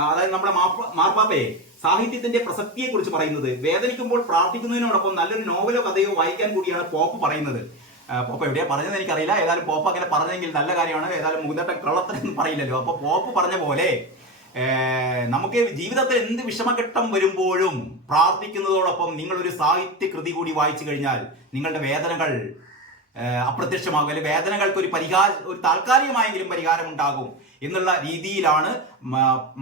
അതായത് നമ്മുടെ മാർപ്പാപ്പയെ സാഹിത്യത്തിന്റെ പ്രസക്തിയെ കുറിച്ച് പറയുന്നത്. വേദനിക്കുമ്പോൾ പ്രാർത്ഥിക്കുന്നതിനോടൊപ്പം നല്ലൊരു നോവലോ കഥയോ വായിക്കാൻ കൂടിയാണ് പോപ്പ് പറയുന്നത്. പോപ്പ് എവിടെയാ പറഞ്ഞത് എനിക്കറിയില്ല. ഏതായാലും പോപ്പ് അങ്ങനെ പറഞ്ഞെങ്കിൽ നല്ല കാര്യമാണ്. ഏതായാലും മുകുന്ദേട്ടൻ കള്ളത്തരം പറയില്ലല്ലോ. അപ്പൊ പോപ്പ് പറഞ്ഞ പോലെ നമുക്ക് ജീവിതത്തിൽ എന്ത് വിഷമഘട്ടം വരുമ്പോഴും പ്രാർത്ഥിക്കുന്നതോടൊപ്പം നിങ്ങളൊരു സാഹിത്യ കൃതി കൂടി വായിച്ചു കഴിഞ്ഞാൽ നിങ്ങളുടെ വേദനകൾ അപ്രത്യക്ഷമാകും, അല്ലെങ്കിൽ വേദനകൾക്ക് ഒരു താൽക്കാലികമായെങ്കിലും പരിഹാരം ഉണ്ടാകും എന്നുള്ള രീതിയിലാണ്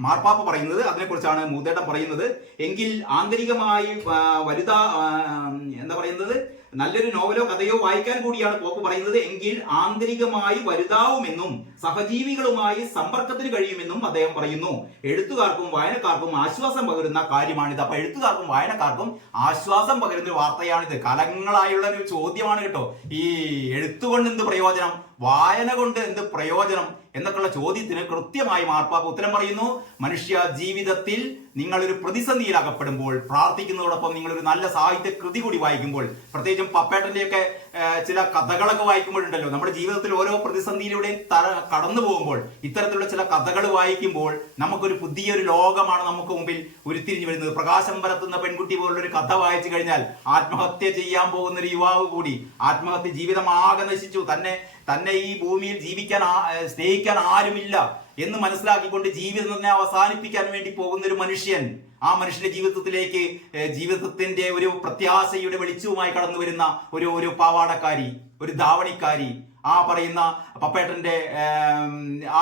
മാർപ്പാപ്പ പറയുന്നത്. അതിനെക്കുറിച്ചാണ് മുകുന്ദേട്ടൻ പറയുന്നത്. എങ്കിൽ ആന്തരികമായി എന്താ പറയുന്നത്, നല്ലൊരു നോവലോ കഥയോ വായിക്കാൻ കൂടിയാണ് പോപ്പ് പറയുന്നത്. എങ്കിൽ ആന്തരികമായി വലുതാവുമെന്നും സഹജീവികളുമായി സമ്പർക്കത്തിന് കഴിയുമെന്നും അദ്ദേഹം പറയുന്നു. എഴുത്തുകാർക്കും വായനക്കാർക്കും ആശ്വാസം പകരുന്ന കാര്യമാണിത്. അപ്പൊ എഴുത്തുകാർക്കും വായനക്കാർക്കും ആശ്വാസം പകരുന്ന വാർത്തയാണിത്. കാലങ്ങളായുള്ള ഒരു ചോദ്യമാണ് കേട്ടോ, ഈ എഴുത്തുകൊണ്ട് എന്ത് പ്രയോജനം, വായന കൊണ്ട് എന്ത് പ്രയോജനം എന്നൊക്കെയുള്ള ചോദ്യത്തിന് കൃത്യമായി മാർപ്പാപ്പ ഉത്തരം പറയുന്നു. മനുഷ്യ ജീവിതത്തിൽ നിങ്ങളൊരു പ്രതിസന്ധിയിൽ അകപ്പെടുമ്പോൾ പ്രാർത്ഥിക്കുന്നതോടൊപ്പം നിങ്ങളൊരു നല്ല സാഹിത്യ കൃതി കൂടി വായിക്കുമ്പോൾ, പ്രത്യേകിച്ചും പപ്പേട്ടന്റെയൊക്കെ ചില കഥകളൊക്കെ വായിക്കുമ്പോഴുണ്ടല്ലോ, നമ്മുടെ ജീവിതത്തിൽ ഓരോ പ്രതിസന്ധിയിലൂടെയും കടന്നു പോകുമ്പോൾ ഇത്തരത്തിലുള്ള ചില കഥകൾ വായിക്കുമ്പോൾ നമുക്കൊരു പുതിയൊരു ലോകമാണ് നമുക്ക് മുമ്പിൽ ഉരുത്തിരിഞ്ഞു വരുന്നത്. പ്രകാശം പരത്തുന്ന പെൺകുട്ടി പോലുള്ളൊരു കഥ വായിച്ചു കഴിഞ്ഞാൽ ആത്മഹത്യ ചെയ്യാൻ പോകുന്ന ഒരു യുവാവ് കൂടി, ആത്മഹത്യ ജീവിതം ആകെ നശിച്ചു, തന്നെ ഈ ഭൂമിയിൽ സ്നേഹിക്കാൻ ആരുമില്ല എന്ന് മനസ്സിലാക്കിക്കൊണ്ട് ജീവിതം തന്നെ അവസാനിപ്പിക്കാൻ വേണ്ടി പോകുന്ന ഒരു മനുഷ്യൻ, ആ മനുഷ്യന്റെ ജീവിതത്തിലേക്ക് ജീവിതത്തിന്റെ ഒരു പ്രത്യാശയുടെ വെളിച്ചവുമായി കടന്നു വരുന്ന ഒരു പാവാടക്കാരി, ഒരു ധാവണിക്കാരി, ആ പറയുന്ന പപ്പേട്ടന്റെ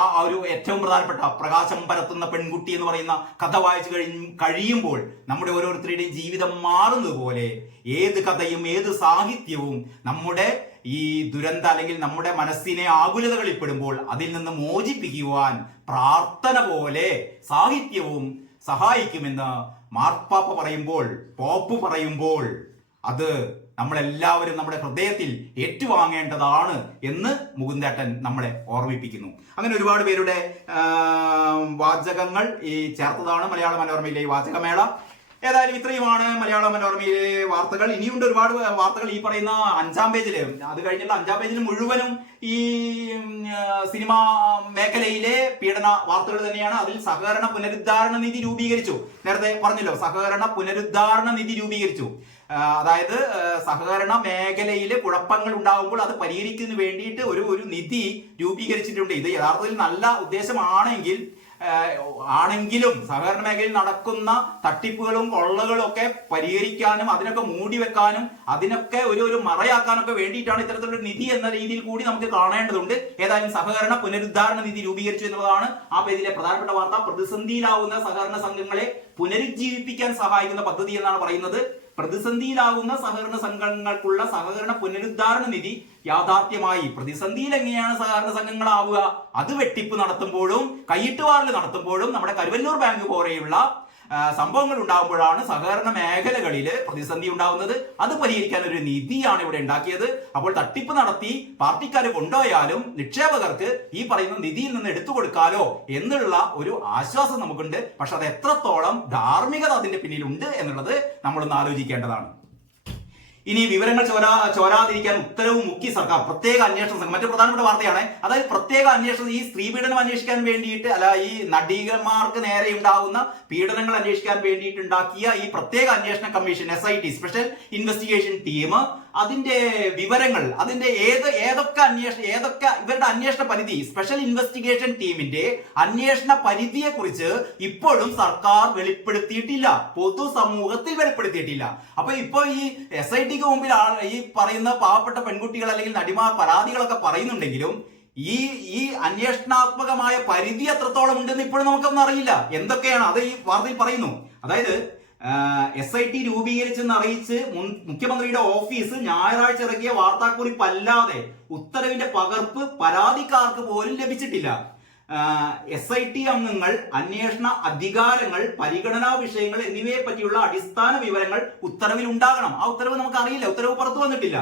ആ ഒരു ഏറ്റവും പ്രധാനപ്പെട്ട പ്രകാശം പരത്തുന്ന പെൺകുട്ടി എന്ന് പറയുന്ന കഥ വായിച്ചു കഴിയുമ്പോൾ നമ്മുടെ ഓരോരുത്തരുടെയും ജീവിതം മാറുന്നത് പോലെ ഏത് കഥയും ഏത് സാഹിത്യവും നമ്മുടെ ഈ ദുരന്ത അല്ലെങ്കിൽ നമ്മുടെ മനസ്സിനെ ആകുലതകളിൽ പെടുമ്പോൾ അതിൽ നിന്ന് മോചിപ്പിക്കുവാൻ പ്രാർത്ഥന പോലെ സാഹിത്യവും സഹായിക്കുമെന്ന് മാർപ്പാപ്പ പറയുമ്പോൾ, പോപ്പ് പറയുമ്പോൾ അത് നമ്മളെല്ലാവരും നമ്മുടെ ഹൃദയത്തിൽ ഏറ്റുവാങ്ങേണ്ടതാണ് എന്ന് മുകുന്ദേട്ടൻ നമ്മളെ ഓർമ്മിപ്പിക്കുന്നു. അങ്ങനെ ഒരുപാട് പേരുടെ വാചകങ്ങൾ ഈ ചേർത്തതാണ് മലയാള മനോരമയിലെ ഈ വാചകമേള. ഏതായാലും ഇത്രയുമാണ് മലയാള മനോരമയിലെ വാർത്തകൾ. ഇനിയുണ്ട് ഒരുപാട് വാർത്തകൾ ഈ പറയുന്ന 5-ാം പേജില്. അത് കഴിഞ്ഞിട്ടുള്ള 5-ാം പേജിൽ മുഴുവനും ഈ സിനിമാ മേഖലയിലെ പീഡന വാർത്തകൾ തന്നെയാണ്. അതിൽ സഹകരണ പുനരുദ്ധാരണ നിധി രൂപീകരിച്ചു. നേരത്തെ പറഞ്ഞല്ലോ, സഹകരണ പുനരുദ്ധാരണ നിധി രൂപീകരിച്ചു. അതായത് സഹകരണ മേഖലയിൽ കുഴപ്പങ്ങൾ ഉണ്ടാകുമ്പോൾ അത് പരിഹരിക്കുന്നതിന് വേണ്ടിയിട്ട് ഒരു നിധി രൂപീകരിച്ചിട്ടുണ്ട്. ഇത് യഥാർത്ഥത്തിൽ നല്ല ഉദ്ദേശമാണെങ്കിലും സഹകരണ മേഖലയിൽ നടക്കുന്ന തട്ടിപ്പുകളും കൊള്ളകളും ഒക്കെ പരിഹരിക്കാനും അതിനൊക്കെ മൂടി വെക്കാനും അതിനൊക്കെ ഒരു മറയാക്കാനൊക്കെ വേണ്ടിയിട്ടാണ് ഇത്തരത്തിലുള്ള നിധി എന്ന രീതിയിൽ കൂടി നമുക്ക് കാണേണ്ടതുണ്ട്. ഏതായാലും സഹകരണ പുനരുദ്ധാരണ നിധി രൂപീകരിച്ചു എന്നുള്ളതാണ് ആ പേജിലെ പ്രധാനപ്പെട്ട വാർത്ത. പ്രതിസന്ധിയിലാവുന്ന സഹകരണ സംഘങ്ങളെ പുനരുജ്ജീവിപ്പിക്കാൻ സഹായിക്കുന്ന പദ്ധതി എന്നാണ് പറയുന്നത്. പ്രതിസന്ധിയിലാകുന്ന സഹകരണ സംഘങ്ങൾക്കുള്ള സഹകരണ പുനരുദ്ധാരണ നിധി യാഥാർത്ഥ്യമായി. പ്രതിസന്ധിയിൽ എങ്ങനെയാണ് സഹകരണ സംഘങ്ങളാവുക? അത് വെട്ടിപ്പ് നടത്തുമ്പോഴും കൈയിട്ടുവാറൽ നടത്തുമ്പോഴും നമ്മുടെ കരുവന്നൂർ ബാങ്ക് പോലെയുള്ള സംഭവങ്ങൾ ഉണ്ടാകുമ്പോഴാണ് സഹകരണ മേഖലകളിൽ പ്രതിസന്ധി ഉണ്ടാകുന്നത്. അത് പരിഹരിക്കാൻ ഒരു നിധിയാണ് ഇവിടെ ഉണ്ടാക്കിയത്. അപ്പോൾ തട്ടിപ്പ് നടത്തി പാർട്ടിക്കാർ കൊണ്ടുപോയാലും നിക്ഷേപകർക്ക് ഈ പറയുന്ന നിധിയിൽ നിന്ന് എടുത്തു കൊടുക്കാലോ എന്നുള്ള ഒരു ആശ്വാസം നമുക്കുണ്ട്. പക്ഷെ അത് എത്രത്തോളം ധാർമ്മികത അതിന്റെ പിന്നിലുണ്ട് എന്നുള്ളത് നമ്മളൊന്ന് ആലോചിക്കേണ്ടതാണ്. ഇനി വിവരങ്ങൾ ചോരാതിരിക്കാൻ ഉത്തരവ് മുക്കി സർക്കാർ. പ്രത്യേക അന്വേഷണ സംഘം മറ്റു പ്രധാനപ്പെട്ട വാർത്തയാണ്. അതായത് പ്രത്യേക അന്വേഷണം ഈ സ്ത്രീ പീഡനം അന്വേഷിക്കാൻ വേണ്ടിയിട്ട് ഈ നടികന്മാർക്ക് നേരെ ഉണ്ടാകുന്ന പീഡനങ്ങൾ അന്വേഷിക്കാൻ വേണ്ടിയിട്ട് ഉണ്ടാക്കിയ ഈ പ്രത്യേക അന്വേഷണ commission SIT special investigation team അതിന്റെ വിവരങ്ങൾ അതിന്റെ ഏതൊക്കെ ഇവരുടെ അന്വേഷണ പരിധി സ്പെഷ്യൽ ഇൻവെസ്റ്റിഗേഷൻ ടീമിന്റെ അന്വേഷണ പരിധിയെ കുറിച്ച് ഇപ്പോഴും സർക്കാർ വെളിപ്പെടുത്തിയിട്ടില്ല, പൊതുസമൂഹത്തിൽ വെളിപ്പെടുത്തിയിട്ടില്ല. അപ്പൊ ഇപ്പൊ ഈ SITക്ക് മുമ്പിൽ ഈ പറയുന്ന പാവപ്പെട്ട പെൺകുട്ടികൾ അല്ലെങ്കിൽ നടിമാർ പരാതികളൊക്കെ പറയുന്നുണ്ടെങ്കിലും ഈ അന്വേഷണാത്മകമായ പരിധി എത്രത്തോളം ഉണ്ടെന്ന് ഇപ്പോഴും നമുക്കൊന്നും അറിയില്ല. എന്തൊക്കെയാണ് അത് ഈ വാർത്തയിൽ പറയുന്നു. അതായത് SIT രൂപീകരിച്ചെന്ന് അറിയിച്ച് മുഖ്യമന്ത്രിയുടെ ഓഫീസ് ഞായറാഴ്ച ഇറക്കിയ വാർത്താക്കുറിപ്പല്ലാതെ ഉത്തരവിന്റെ പകർപ്പ് പരാതിക്കാർക്ക് പോലും ലഭിച്ചിട്ടില്ല. SIT അംഗങ്ങൾ അന്വേഷണ അധികാരങ്ങൾ പരിഗണനാ വിഷയങ്ങൾ എന്നിവയെ പറ്റിയുള്ള അടിസ്ഥാന വിവരങ്ങൾ ഉത്തരവിൽ ഉണ്ടാകണം. ആ ഉത്തരവ് നമുക്ക് അറിയില്ല, ഉത്തരവ് പുറത്തു വന്നിട്ടില്ല.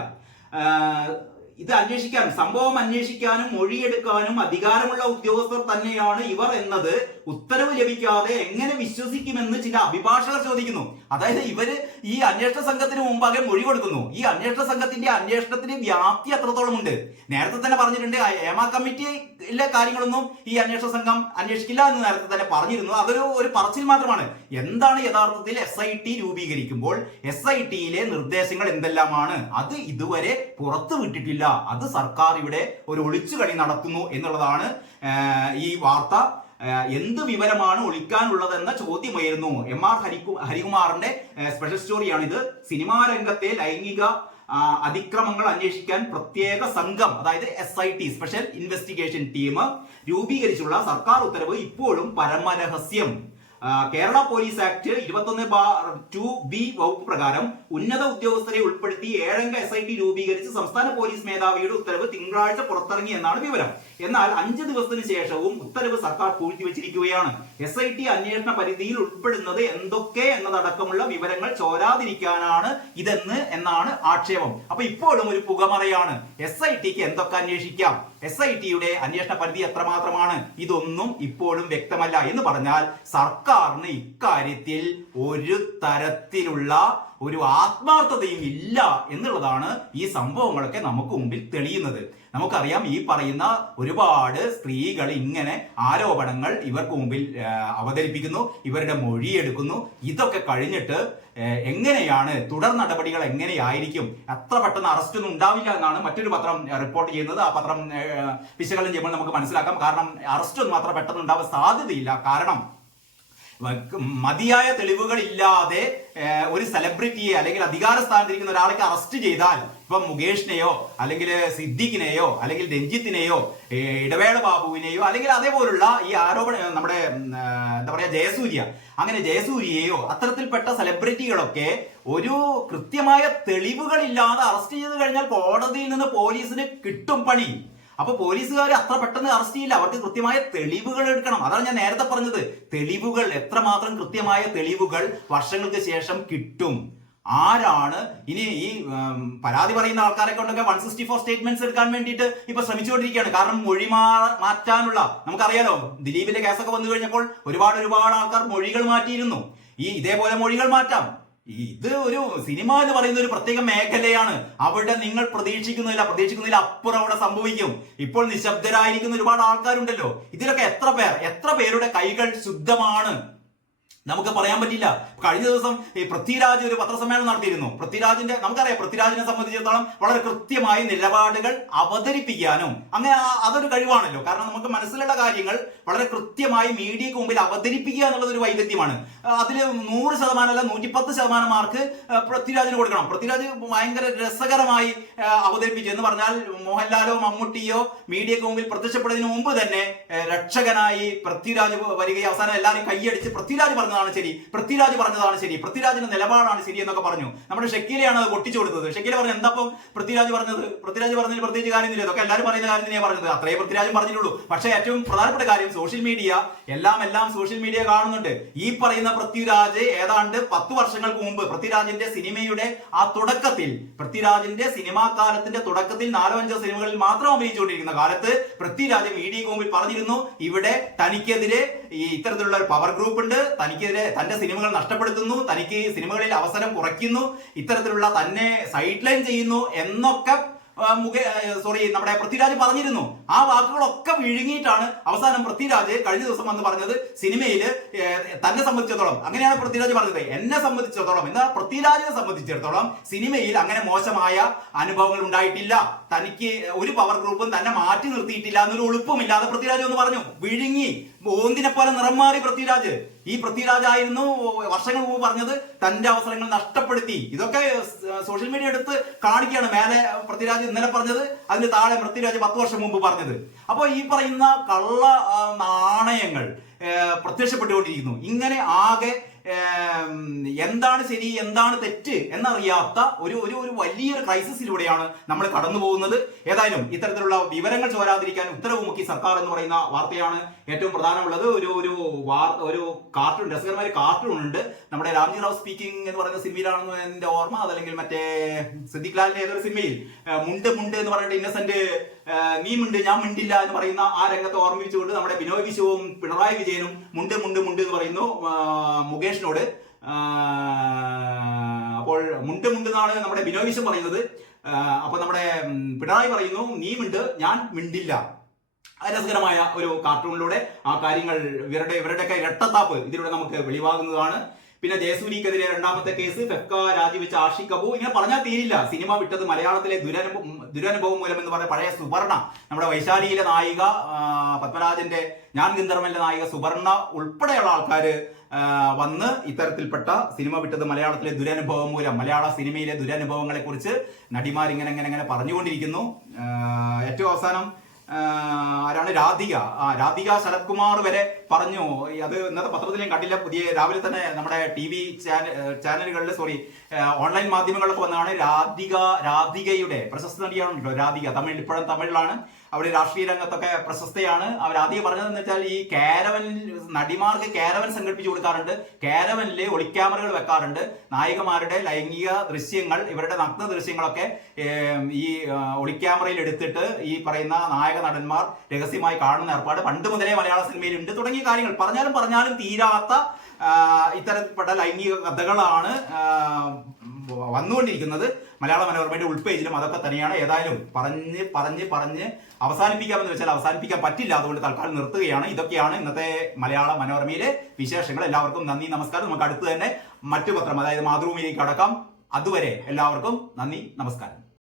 ഇത് അന്വേഷിക്കാനും സംഭവം അന്വേഷിക്കാനും മൊഴിയെടുക്കാനും അധികാരമുള്ള ഉദ്യോഗസ്ഥർ തന്നെയാണ് ഇവർ എന്നത് ഉത്തരവ് ലഭിക്കാതെ എങ്ങനെ വിശ്വസിക്കുമെന്ന് ചില അഭിഭാഷകർ ചോദിക്കുന്നു. അതായത് ഇവര് ഈ അന്വേഷണ സംഘത്തിന് മുമ്പാകെ മൊഴി കൊടുക്കുന്നു. ഈ അന്വേഷണ സംഘത്തിന്റെ അന്വേഷണത്തിന് വ്യാപ്തി എത്രത്തോളം ഉണ്ട്? നേരത്തെ തന്നെ പറഞ്ഞിട്ടുണ്ട്, ഏമ കമ്മിറ്റിയിലെ കാര്യങ്ങളൊന്നും ഈ അന്വേഷണ സംഘം അന്വേഷിക്കില്ല എന്ന് നേരത്തെ തന്നെ പറഞ്ഞിരുന്നു. അതൊരു പറച്ചിൽ മാത്രമാണ്. എന്താണ് യഥാർത്ഥത്തിൽ SIT രൂപീകരിക്കുമ്പോൾ SITയിലെ നിർദ്ദേശങ്ങൾ എന്തെല്ലാമാണ് അത് ഇതുവരെ പുറത്തു വിട്ടിട്ടില്ല. അത് സർക്കാർ ഇവിടെ ഒരു ഒളിച്ചുകളി നടത്തുന്നു എന്നുള്ളതാണ് ഈ വാർത്ത. എന്ത് വിവരമാണ് ഒളിക്കാനുള്ളതെന്ന ചോദ്യമായിരുന്നു. MR ഹരികുമാറിന്റെ സ്പെഷ്യൽ സ്റ്റോറിയാണ് ഇത്. സിനിമാ രംഗത്തെ ലൈംഗിക അതിക്രമങ്ങൾ അന്വേഷിക്കാൻ പ്രത്യേക സംഘം, അതായത് SIT സ്പെഷ്യൽ ഇൻവെസ്റ്റിഗേഷൻ ടീം രൂപീകരിച്ചുള്ള സർക്കാർ ഉത്തരവ് ഇപ്പോഴും പരമരഹസ്യം. കേരള പോലീസ് ആക്ട് 21/2B വകുപ്പ് പ്രകാരം ഉന്നത ഉദ്യോഗസ്ഥരെ ഉൾപ്പെടുത്തി 7 അംഗ SIT രൂപീകരിച്ച് സംസ്ഥാന പോലീസ് മേധാവിയുടെ ഉത്തരവ് തിങ്കളാഴ്ച പുറത്തിറങ്ങി എന്നാണ് വിവരം. എന്നാൽ 5 ദിവസത്തിന് ശേഷവും ഉത്തരവ് സർക്കാർ പൂഴ്ത്തിവെച്ചിരിക്കുകയാണ്. SIT അന്വേഷണ പരിധിയിൽ ഉൾപ്പെടുന്നത് എന്തൊക്കെ എന്നതടക്കമുള്ള വിവരങ്ങൾ ചോരാതിരിക്കാനാണ് എന്നാണ് ആക്ഷേപം. അപ്പൊ ഇപ്പോഴും ഒരു പുകമറയാണ്. SITക്ക് എന്തൊക്കെ അന്വേഷിക്കാം, SITയുടെ അന്വേഷണ പരിധി എത്രമാത്രമാണ്, ഇതൊന്നും ഇപ്പോഴും വ്യക്തമല്ല. എന്ന് പറഞ്ഞാൽ സർക്കാരിന് ഇക്കാര്യത്തിൽ ഒരു തരത്തിലുള്ള ഒരു ആത്മാർത്ഥതയും ഇല്ല എന്നുള്ളതാണ് ഈ സംഭവങ്ങളൊക്കെ നമുക്ക് മുമ്പിൽ തെളിയുന്നത്. നമുക്കറിയാം, ഈ പറയുന്ന ഒരുപാട് സ്ത്രീകൾ ഇങ്ങനെ ആരോപണങ്ങൾ ഇവർക്ക് മുമ്പിൽ അവതരിപ്പിക്കുന്നു, ഇവരുടെ മൊഴിയെടുക്കുന്നു. ഇതൊക്കെ കഴിഞ്ഞിട്ട് എങ്ങനെയാണ് തുടർ നടപടികൾ എങ്ങനെയായിരിക്കും? അത്ര പെട്ടെന്ന് അറസ്റ്റ് ഒന്നും ഉണ്ടാവില്ല എന്നാണ് മറ്റൊരു പത്രം റിപ്പോർട്ട് ചെയ്യുന്നത്. ആ പത്രം വിശകലനം ചെയ്യുമ്പോൾ നമുക്ക് മനസ്സിലാക്കാം. കാരണം അറസ്റ്റ് ഒന്നും അത്ര പെട്ടെന്ന് ഉണ്ടാവാൻ സാധ്യതയില്ല. കാരണം മതിയായ തെളിവുകൾ ഇല്ലാതെ ഒരു സെലിബ്രിറ്റിയെ അല്ലെങ്കിൽ അധികാര സ്ഥാനത്തിരിക്കുന്ന ഒരാളെ അറസ്റ്റ് ചെയ്താൽ, ഇപ്പൊ മുകേഷിനെയോ അല്ലെങ്കിൽ സിദ്ദിഖിനെയോ അല്ലെങ്കിൽ രഞ്ജിത്തിനെയോ ഇടവേള ബാബുവിനെയോ അല്ലെങ്കിൽ അതേപോലുള്ള ഈ ആരോപണ നമ്മുടെ എന്താ പറയാ ജയസൂര്യ, അങ്ങനെ ജയസൂര്യയെയോ അത്തരത്തിൽപ്പെട്ട സെലിബ്രിറ്റികളൊക്കെ ഒരു കൃത്യമായ തെളിവുകളില്ലാതെ അറസ്റ്റ് ചെയ്ത് കഴിഞ്ഞാൽ കോടതിയിൽ നിന്ന് പോലീസിന് കിട്ടും പണി. അപ്പൊ പോലീസുകാർ അത്ര പെട്ടെന്ന് അറസ്റ്റ് ചെയ്യില്ല, അവർക്ക് കൃത്യമായ തെളിവുകൾ എടുക്കണം. അതാണ് ഞാൻ നേരത്തെ പറഞ്ഞത്, തെളിവുകൾ എത്രമാത്രം കൃത്യമായ തെളിവുകൾ വർഷങ്ങൾക്ക് ശേഷം കിട്ടും. ആരാണ് ഇനി ഈ പരാതി പറയുന്ന ആൾക്കാരെ കൊണ്ടൊക്കെ 164 സ്റ്റേറ്റ്മെന്റ്സ് എടുക്കാൻ വേണ്ടിയിട്ട് ഇപ്പൊ ശ്രമിച്ചുകൊണ്ടിരിക്കുകയാണ്. കാരണം മൊഴി മാറ്റാനുള്ള, നമുക്കറിയാലോ ദിലീപിന്റെ കേസൊക്കെ വന്നു കഴിഞ്ഞപ്പോൾ ഒരുപാട് ആൾക്കാർ മൊഴികൾ മാറ്റിയിരുന്നു. ഇതേപോലെ മൊഴികൾ മാറ്റാം. ഇത് ഒരു സിനിമ എന്ന് പറയുന്ന ഒരു പ്രത്യേക മേഖലയാണ്. അവിടെ നിങ്ങൾ പ്രതീക്ഷിക്കുന്നതിൽ അപ്പുറം അവിടെ സംഭവിക്കും. ഇപ്പോൾ നിശബ്ദരായിരിക്കുന്ന ഒരുപാട് ആൾക്കാരുണ്ടല്ലോ. ഇതിലൊക്കെ എത്ര പേരുടെ കൈകൾ ശുദ്ധമാണ് നമുക്ക് പറയാൻ പറ്റില്ല. കഴിഞ്ഞ ദിവസം ഈ പൃഥ്വിരാജ് ഒരു പത്രസമ്മേളനം നടത്തിയിരുന്നു. നമുക്കറിയാം പൃഥ്വിരാജിനെ സംബന്ധിച്ചിടത്തോളം വളരെ കൃത്യമായ നിലപാടുകൾ അവതരിപ്പിക്കാനും അങ്ങനെ അതൊരു കഴിവാണല്ലോ. കാരണം നമുക്ക് മനസ്സിലുള്ള കാര്യങ്ങൾ വളരെ കൃത്യമായി മീഡിയക്ക് മുമ്പിൽ അവതരിപ്പിക്കുക എന്നുള്ളത് ഒരു വൈദഗ്ധ്യമാണ്. അതിൽ 100% അല്ല 110% മാർക്ക് പൃഥ്വിരാജിന് കൊടുക്കണം. പൃഥ്വിരാജ് ഭയങ്കര രസകരമായി അവതരിപ്പിച്ചു എന്ന് പറഞ്ഞാൽ മോഹൻലാലോ മമ്മൂട്ടിയോ മീഡിയക്ക് മുമ്പിൽ പ്രത്യക്ഷപ്പെടുന്നതിന് മുമ്പ് തന്നെ രക്ഷകനായി പൃഥ്വിരാജ് വരികയും അവസാനം എല്ലാവരും കൈയടിച്ച് പൃഥ്വിരാജ് പറഞ്ഞതാണ് ശരി, പൃഥ്വിരാജിന്റെ നിലപാടാണ് ശരി എന്നൊക്കെ പറഞ്ഞു. നമ്മുടെ ഷക്കീലയാണ് അത് പൊട്ടിച്ചു കൊടുത്തത്. ഷക്കീല പറഞ്ഞു എന്താപ്പം പൃഥ്വിരാജ് പറഞ്ഞതിൽ പ്രത്യേകിച്ച് കാര്യമില്ല, ഇതൊക്കെ എല്ലാവരും പറയുന്ന കാര്യം തന്നെയാണ് പറഞ്ഞത്, അത്രേ പൃഥ്വിരാജും പറഞ്ഞിട്ടുള്ളൂ. പക്ഷേ ഏറ്റവും പ്രധാനപ്പെട്ട കാര്യം സോഷ്യൽ മീഡിയ എല്ലാം സോഷ്യൽ മീഡിയ കാണുന്നുണ്ട്. ഈ പറയുന്ന പൃഥ്വിരാജ് ഏതാണ്ട് 10 വർഷങ്ങൾക്ക് മുമ്പ് പൃഥ്വിരാജിന്റെ സിനിമയുടെ ആ തുടക്കത്തിൽ, പൃഥ്വിരാജിന്റെ സിനിമാ കാലത്തിന്റെ തുടക്കത്തിൽ 4-5 സിനിമകളിൽ മാത്രം അഭിനയിച്ചുകൊണ്ടിരിക്കുന്ന കാലത്ത് പൃഥ്വിരാജ് മീഡിയക്ക് മുമ്പിൽ പറഞ്ഞിരുന്നു, ഇവിടെ തനിക്കെതിരെ ഈ ഇത്തരത്തിലുള്ള ഒരു പവർ ഗ്രൂപ്പ് ഉണ്ട്, തനിക്കെതിരെ തന്റെ സിനിമകൾ നഷ്ടപ്പെടുത്തുന്നു, തനിക്ക് സിനിമകളിൽ അവസരം കുറയ്ക്കുന്നു, ഇത്തരത്തിലുള്ള തന്നെ സൈഡ് ലൈൻ ചെയ്യുന്നു എന്നൊക്കെ നമ്മുടെ പൃഥ്വിരാജ് പറഞ്ഞിരുന്നു. ആ വാക്കുകളൊക്കെ വിഴുങ്ങിയിട്ടാണ് അവസാനം പൃഥ്വിരാജ് കഴിഞ്ഞ ദിവസം വന്ന് പറഞ്ഞത് സിനിമയിൽ തന്നെ സംബന്ധിച്ചിടത്തോളം, അങ്ങനെയാണ് പൃഥ്വിരാജ് പറഞ്ഞത്, എന്നെ സംബന്ധിച്ചിടത്തോളം എന്നാൽ പൃഥ്വിരാജിനെ സംബന്ധിച്ചിടത്തോളം സിനിമയിൽ അങ്ങനെ മോശമായ അനുഭവങ്ങൾ ഉണ്ടായിട്ടില്ല, തനിക്ക് ഒരു പവർ ഗ്രൂപ്പും തന്നെ മാറ്റി നിർത്തിയിട്ടില്ല എന്നൊരു ഉളുപ്പുമില്ലാതെ പൃഥ്വിരാജ് എന്ന് പറഞ്ഞു. വിഴുങ്ങി ഓന്തിനെ പോലെ നിറം മാറി പൃഥ്വിരാജ്. ഈ പൃഥ്വിരാജായിരുന്നു വർഷങ്ങൾ മുമ്പ് പറഞ്ഞത് തന്റെ അവസരങ്ങൾ നഷ്ടപ്പെടുത്തി. ഇതൊക്കെ സോഷ്യൽ മീഡിയ എടുത്ത് കാണിക്കുകയാണ്. മേലെ പൃഥ്വിരാജ് ഇന്നലെ പറഞ്ഞത്, അതിന് താഴെ പൃഥ്വിരാജ് 10 വർഷം മുമ്പ് പറഞ്ഞത്. അപ്പോൾ ഈ പറയുന്ന കള്ള നാണയങ്ങൾ പ്രത്യക്ഷപ്പെട്ടുകൊണ്ടിരിക്കുന്നു. ഇങ്ങനെ ആകെ എന്താണ് ശരി എന്താണ് തെറ്റ് എന്നറിയാത്ത ഒരു വലിയൊരു ക്രൈസിസിലൂടെയാണ് നമ്മൾ കടന്നു പോകുന്നത്. ഏതായാലും ഇത്തരത്തിലുള്ള വിവരങ്ങൾ ചോരാതിരിക്കാൻ ഉത്തരവ് മുക്കി സർക്കാർ എന്ന് പറയുന്ന വാർത്തയാണ് ഏറ്റവും പ്രധാനമുള്ളത്. ഒരു കാർട്ടൂൺ, രസകരമായ കാർട്ടൂൺ ഉണ്ട്. നമ്മുടെ രാംജി റാവ് സ്പീക്കിംഗ് എന്ന് പറയുന്ന സിനിമയിലാണെന്ന് എന്റെ ഓർമ്മ, അതല്ലെങ്കിൽ മറ്റേ സിദ്ദിഖ് ലാലിന്റെ ഏതൊരു സിനിമയിൽ മുണ്ട് എന്ന് പറഞ്ഞിട്ട് ഇന്നസെന്റ് നീ മിണ്ട് ഞാൻ മിണ്ടില്ല എന്ന് പറയുന്ന ആ രംഗത്തെ ഓർമ്മിച്ചുകൊണ്ട് നമ്മുടെ ബിനോയ് വിശ്വവും പിണറായി വിജയനും മുണ്ട് എന്ന് പറയുന്നു മുകേഷിനോട്. അപ്പോൾ മുണ്ട് എന്നാണ് നമ്മുടെ ബിനോയ് വിശ്വം പറയുന്നത്. അപ്പൊ നമ്മുടെ പിണറായി പറയുന്നു നീ മിണ്ട് ഞാൻ മിണ്ടില്ല. രസകരമായ ഒരു കാർട്ടൂണിലൂടെ ആ കാര്യങ്ങൾ ഇവരുടെയൊക്കെ ഇരട്ടത്താപ്പ് ഇതിലൂടെ നമുക്ക് വെളിവാകുന്നതാണ്. പിന്നെ ജയസൂര്യക്കെതിരെ 2ാമത്തെ കേസ്, ഫെഫ്ക രാജിവെച്ച ആഷിഖ് അബു, ഇങ്ങനെ പറഞ്ഞാൽ തീരില്ല. സിനിമ വിട്ടത് മലയാളത്തിലെ ദുരനുഭവം മൂലം എന്ന് പറഞ്ഞ പഴയ സുവർണ, നമ്മുടെ വൈശാലിയിലെ നായിക, പത്മരാജന്റെ ഞാൻ ഗന്ധർവന്റെ നായിക സുവർണ ഉൾപ്പെടെയുള്ള ആൾക്കാര് വന്ന് ഇത്തരത്തിൽപ്പെട്ട സിനിമ വിട്ടത് മലയാളത്തിലെ ദുരനുഭവം മൂലം, മലയാള സിനിമയിലെ ദുരനുഭവങ്ങളെ കുറിച്ച് നടിമാർ ഇങ്ങനെ പറഞ്ഞുകൊണ്ടിരിക്കുന്നു. ഏറ്റവും അവസാനം ആരാണ് രാധിക ശരത് കുമാർ വരെ പറഞ്ഞു. അത് ഇന്നത്തെ പത്രത്തിൽ ഞാൻ കണ്ടില്ല, രാവിലെ തന്നെ നമ്മുടെ TV ചാനലുകളിൽ ഓൺലൈൻ മാധ്യമങ്ങളിലൊക്കെ വന്നതാണ്. രാധികയുടെ പ്രശസ്ത നടിയാണല്ലോ രാധിക, ഇപ്പോഴും തമിഴിലാണ്. അവർ രാഷ്ട്രീയ രംഗത്തൊക്കെ പ്രശസ്തയാണ്. അവർ ആദ്യം പറഞ്ഞതെന്ന് വെച്ചാൽ ഈ നടിമാർക്ക് കാരവൻ സംഘടിപ്പിച്ചു കൊടുക്കാറുണ്ട്, കാരവനിലെ ഒളിക്യാമറകൾ വെക്കാറുണ്ട്, നായികമാരുടെ ലൈംഗിക ദൃശ്യങ്ങൾ, ഇവരുടെ നഗ്ന ദൃശ്യങ്ങളൊക്കെ ഈ ഒളിക്യാമറയിൽ എടുത്തിട്ട് ഈ പറയുന്ന നായക നടന്മാർ രഹസ്യമായി കാണുന്ന ഏർപ്പാട് പണ്ട് മുതലേ മലയാള സിനിമയിൽ ഉണ്ട് തുടങ്ങിയ കാര്യങ്ങൾ പറഞ്ഞാലും തീരാത്ത ഇത്തരത്തിൽപ്പെട്ട ലൈംഗിക കഥകളാണ് വന്നുകൊണ്ടിരിക്കുന്നത്. മലയാള മനോരമയുടെ ഉൾപേജിലും അതൊക്കെ തന്നെയാണ്. ഏതായാലും പറഞ്ഞ് അവസാനിപ്പിക്കാമെന്ന് വെച്ചാൽ അവസാനിപ്പിക്കാൻ പറ്റില്ല, അതുകൊണ്ട് തൽക്കാലം നിർത്തുകയാണ്. ഇതൊക്കെയാണ് ഇന്നത്തെ മലയാള മനോരമയിലെ വിശേഷങ്ങൾ. എല്ലാവർക്കും നന്ദി, നമസ്കാരം. നമുക്ക് അടുത്ത് തന്നെ മറ്റു പത്രം, അതായത് മാതൃഭൂമിയിലേക്ക് കടക്കാം. അതുവരെ എല്ലാവർക്കും നന്ദി, നമസ്കാരം.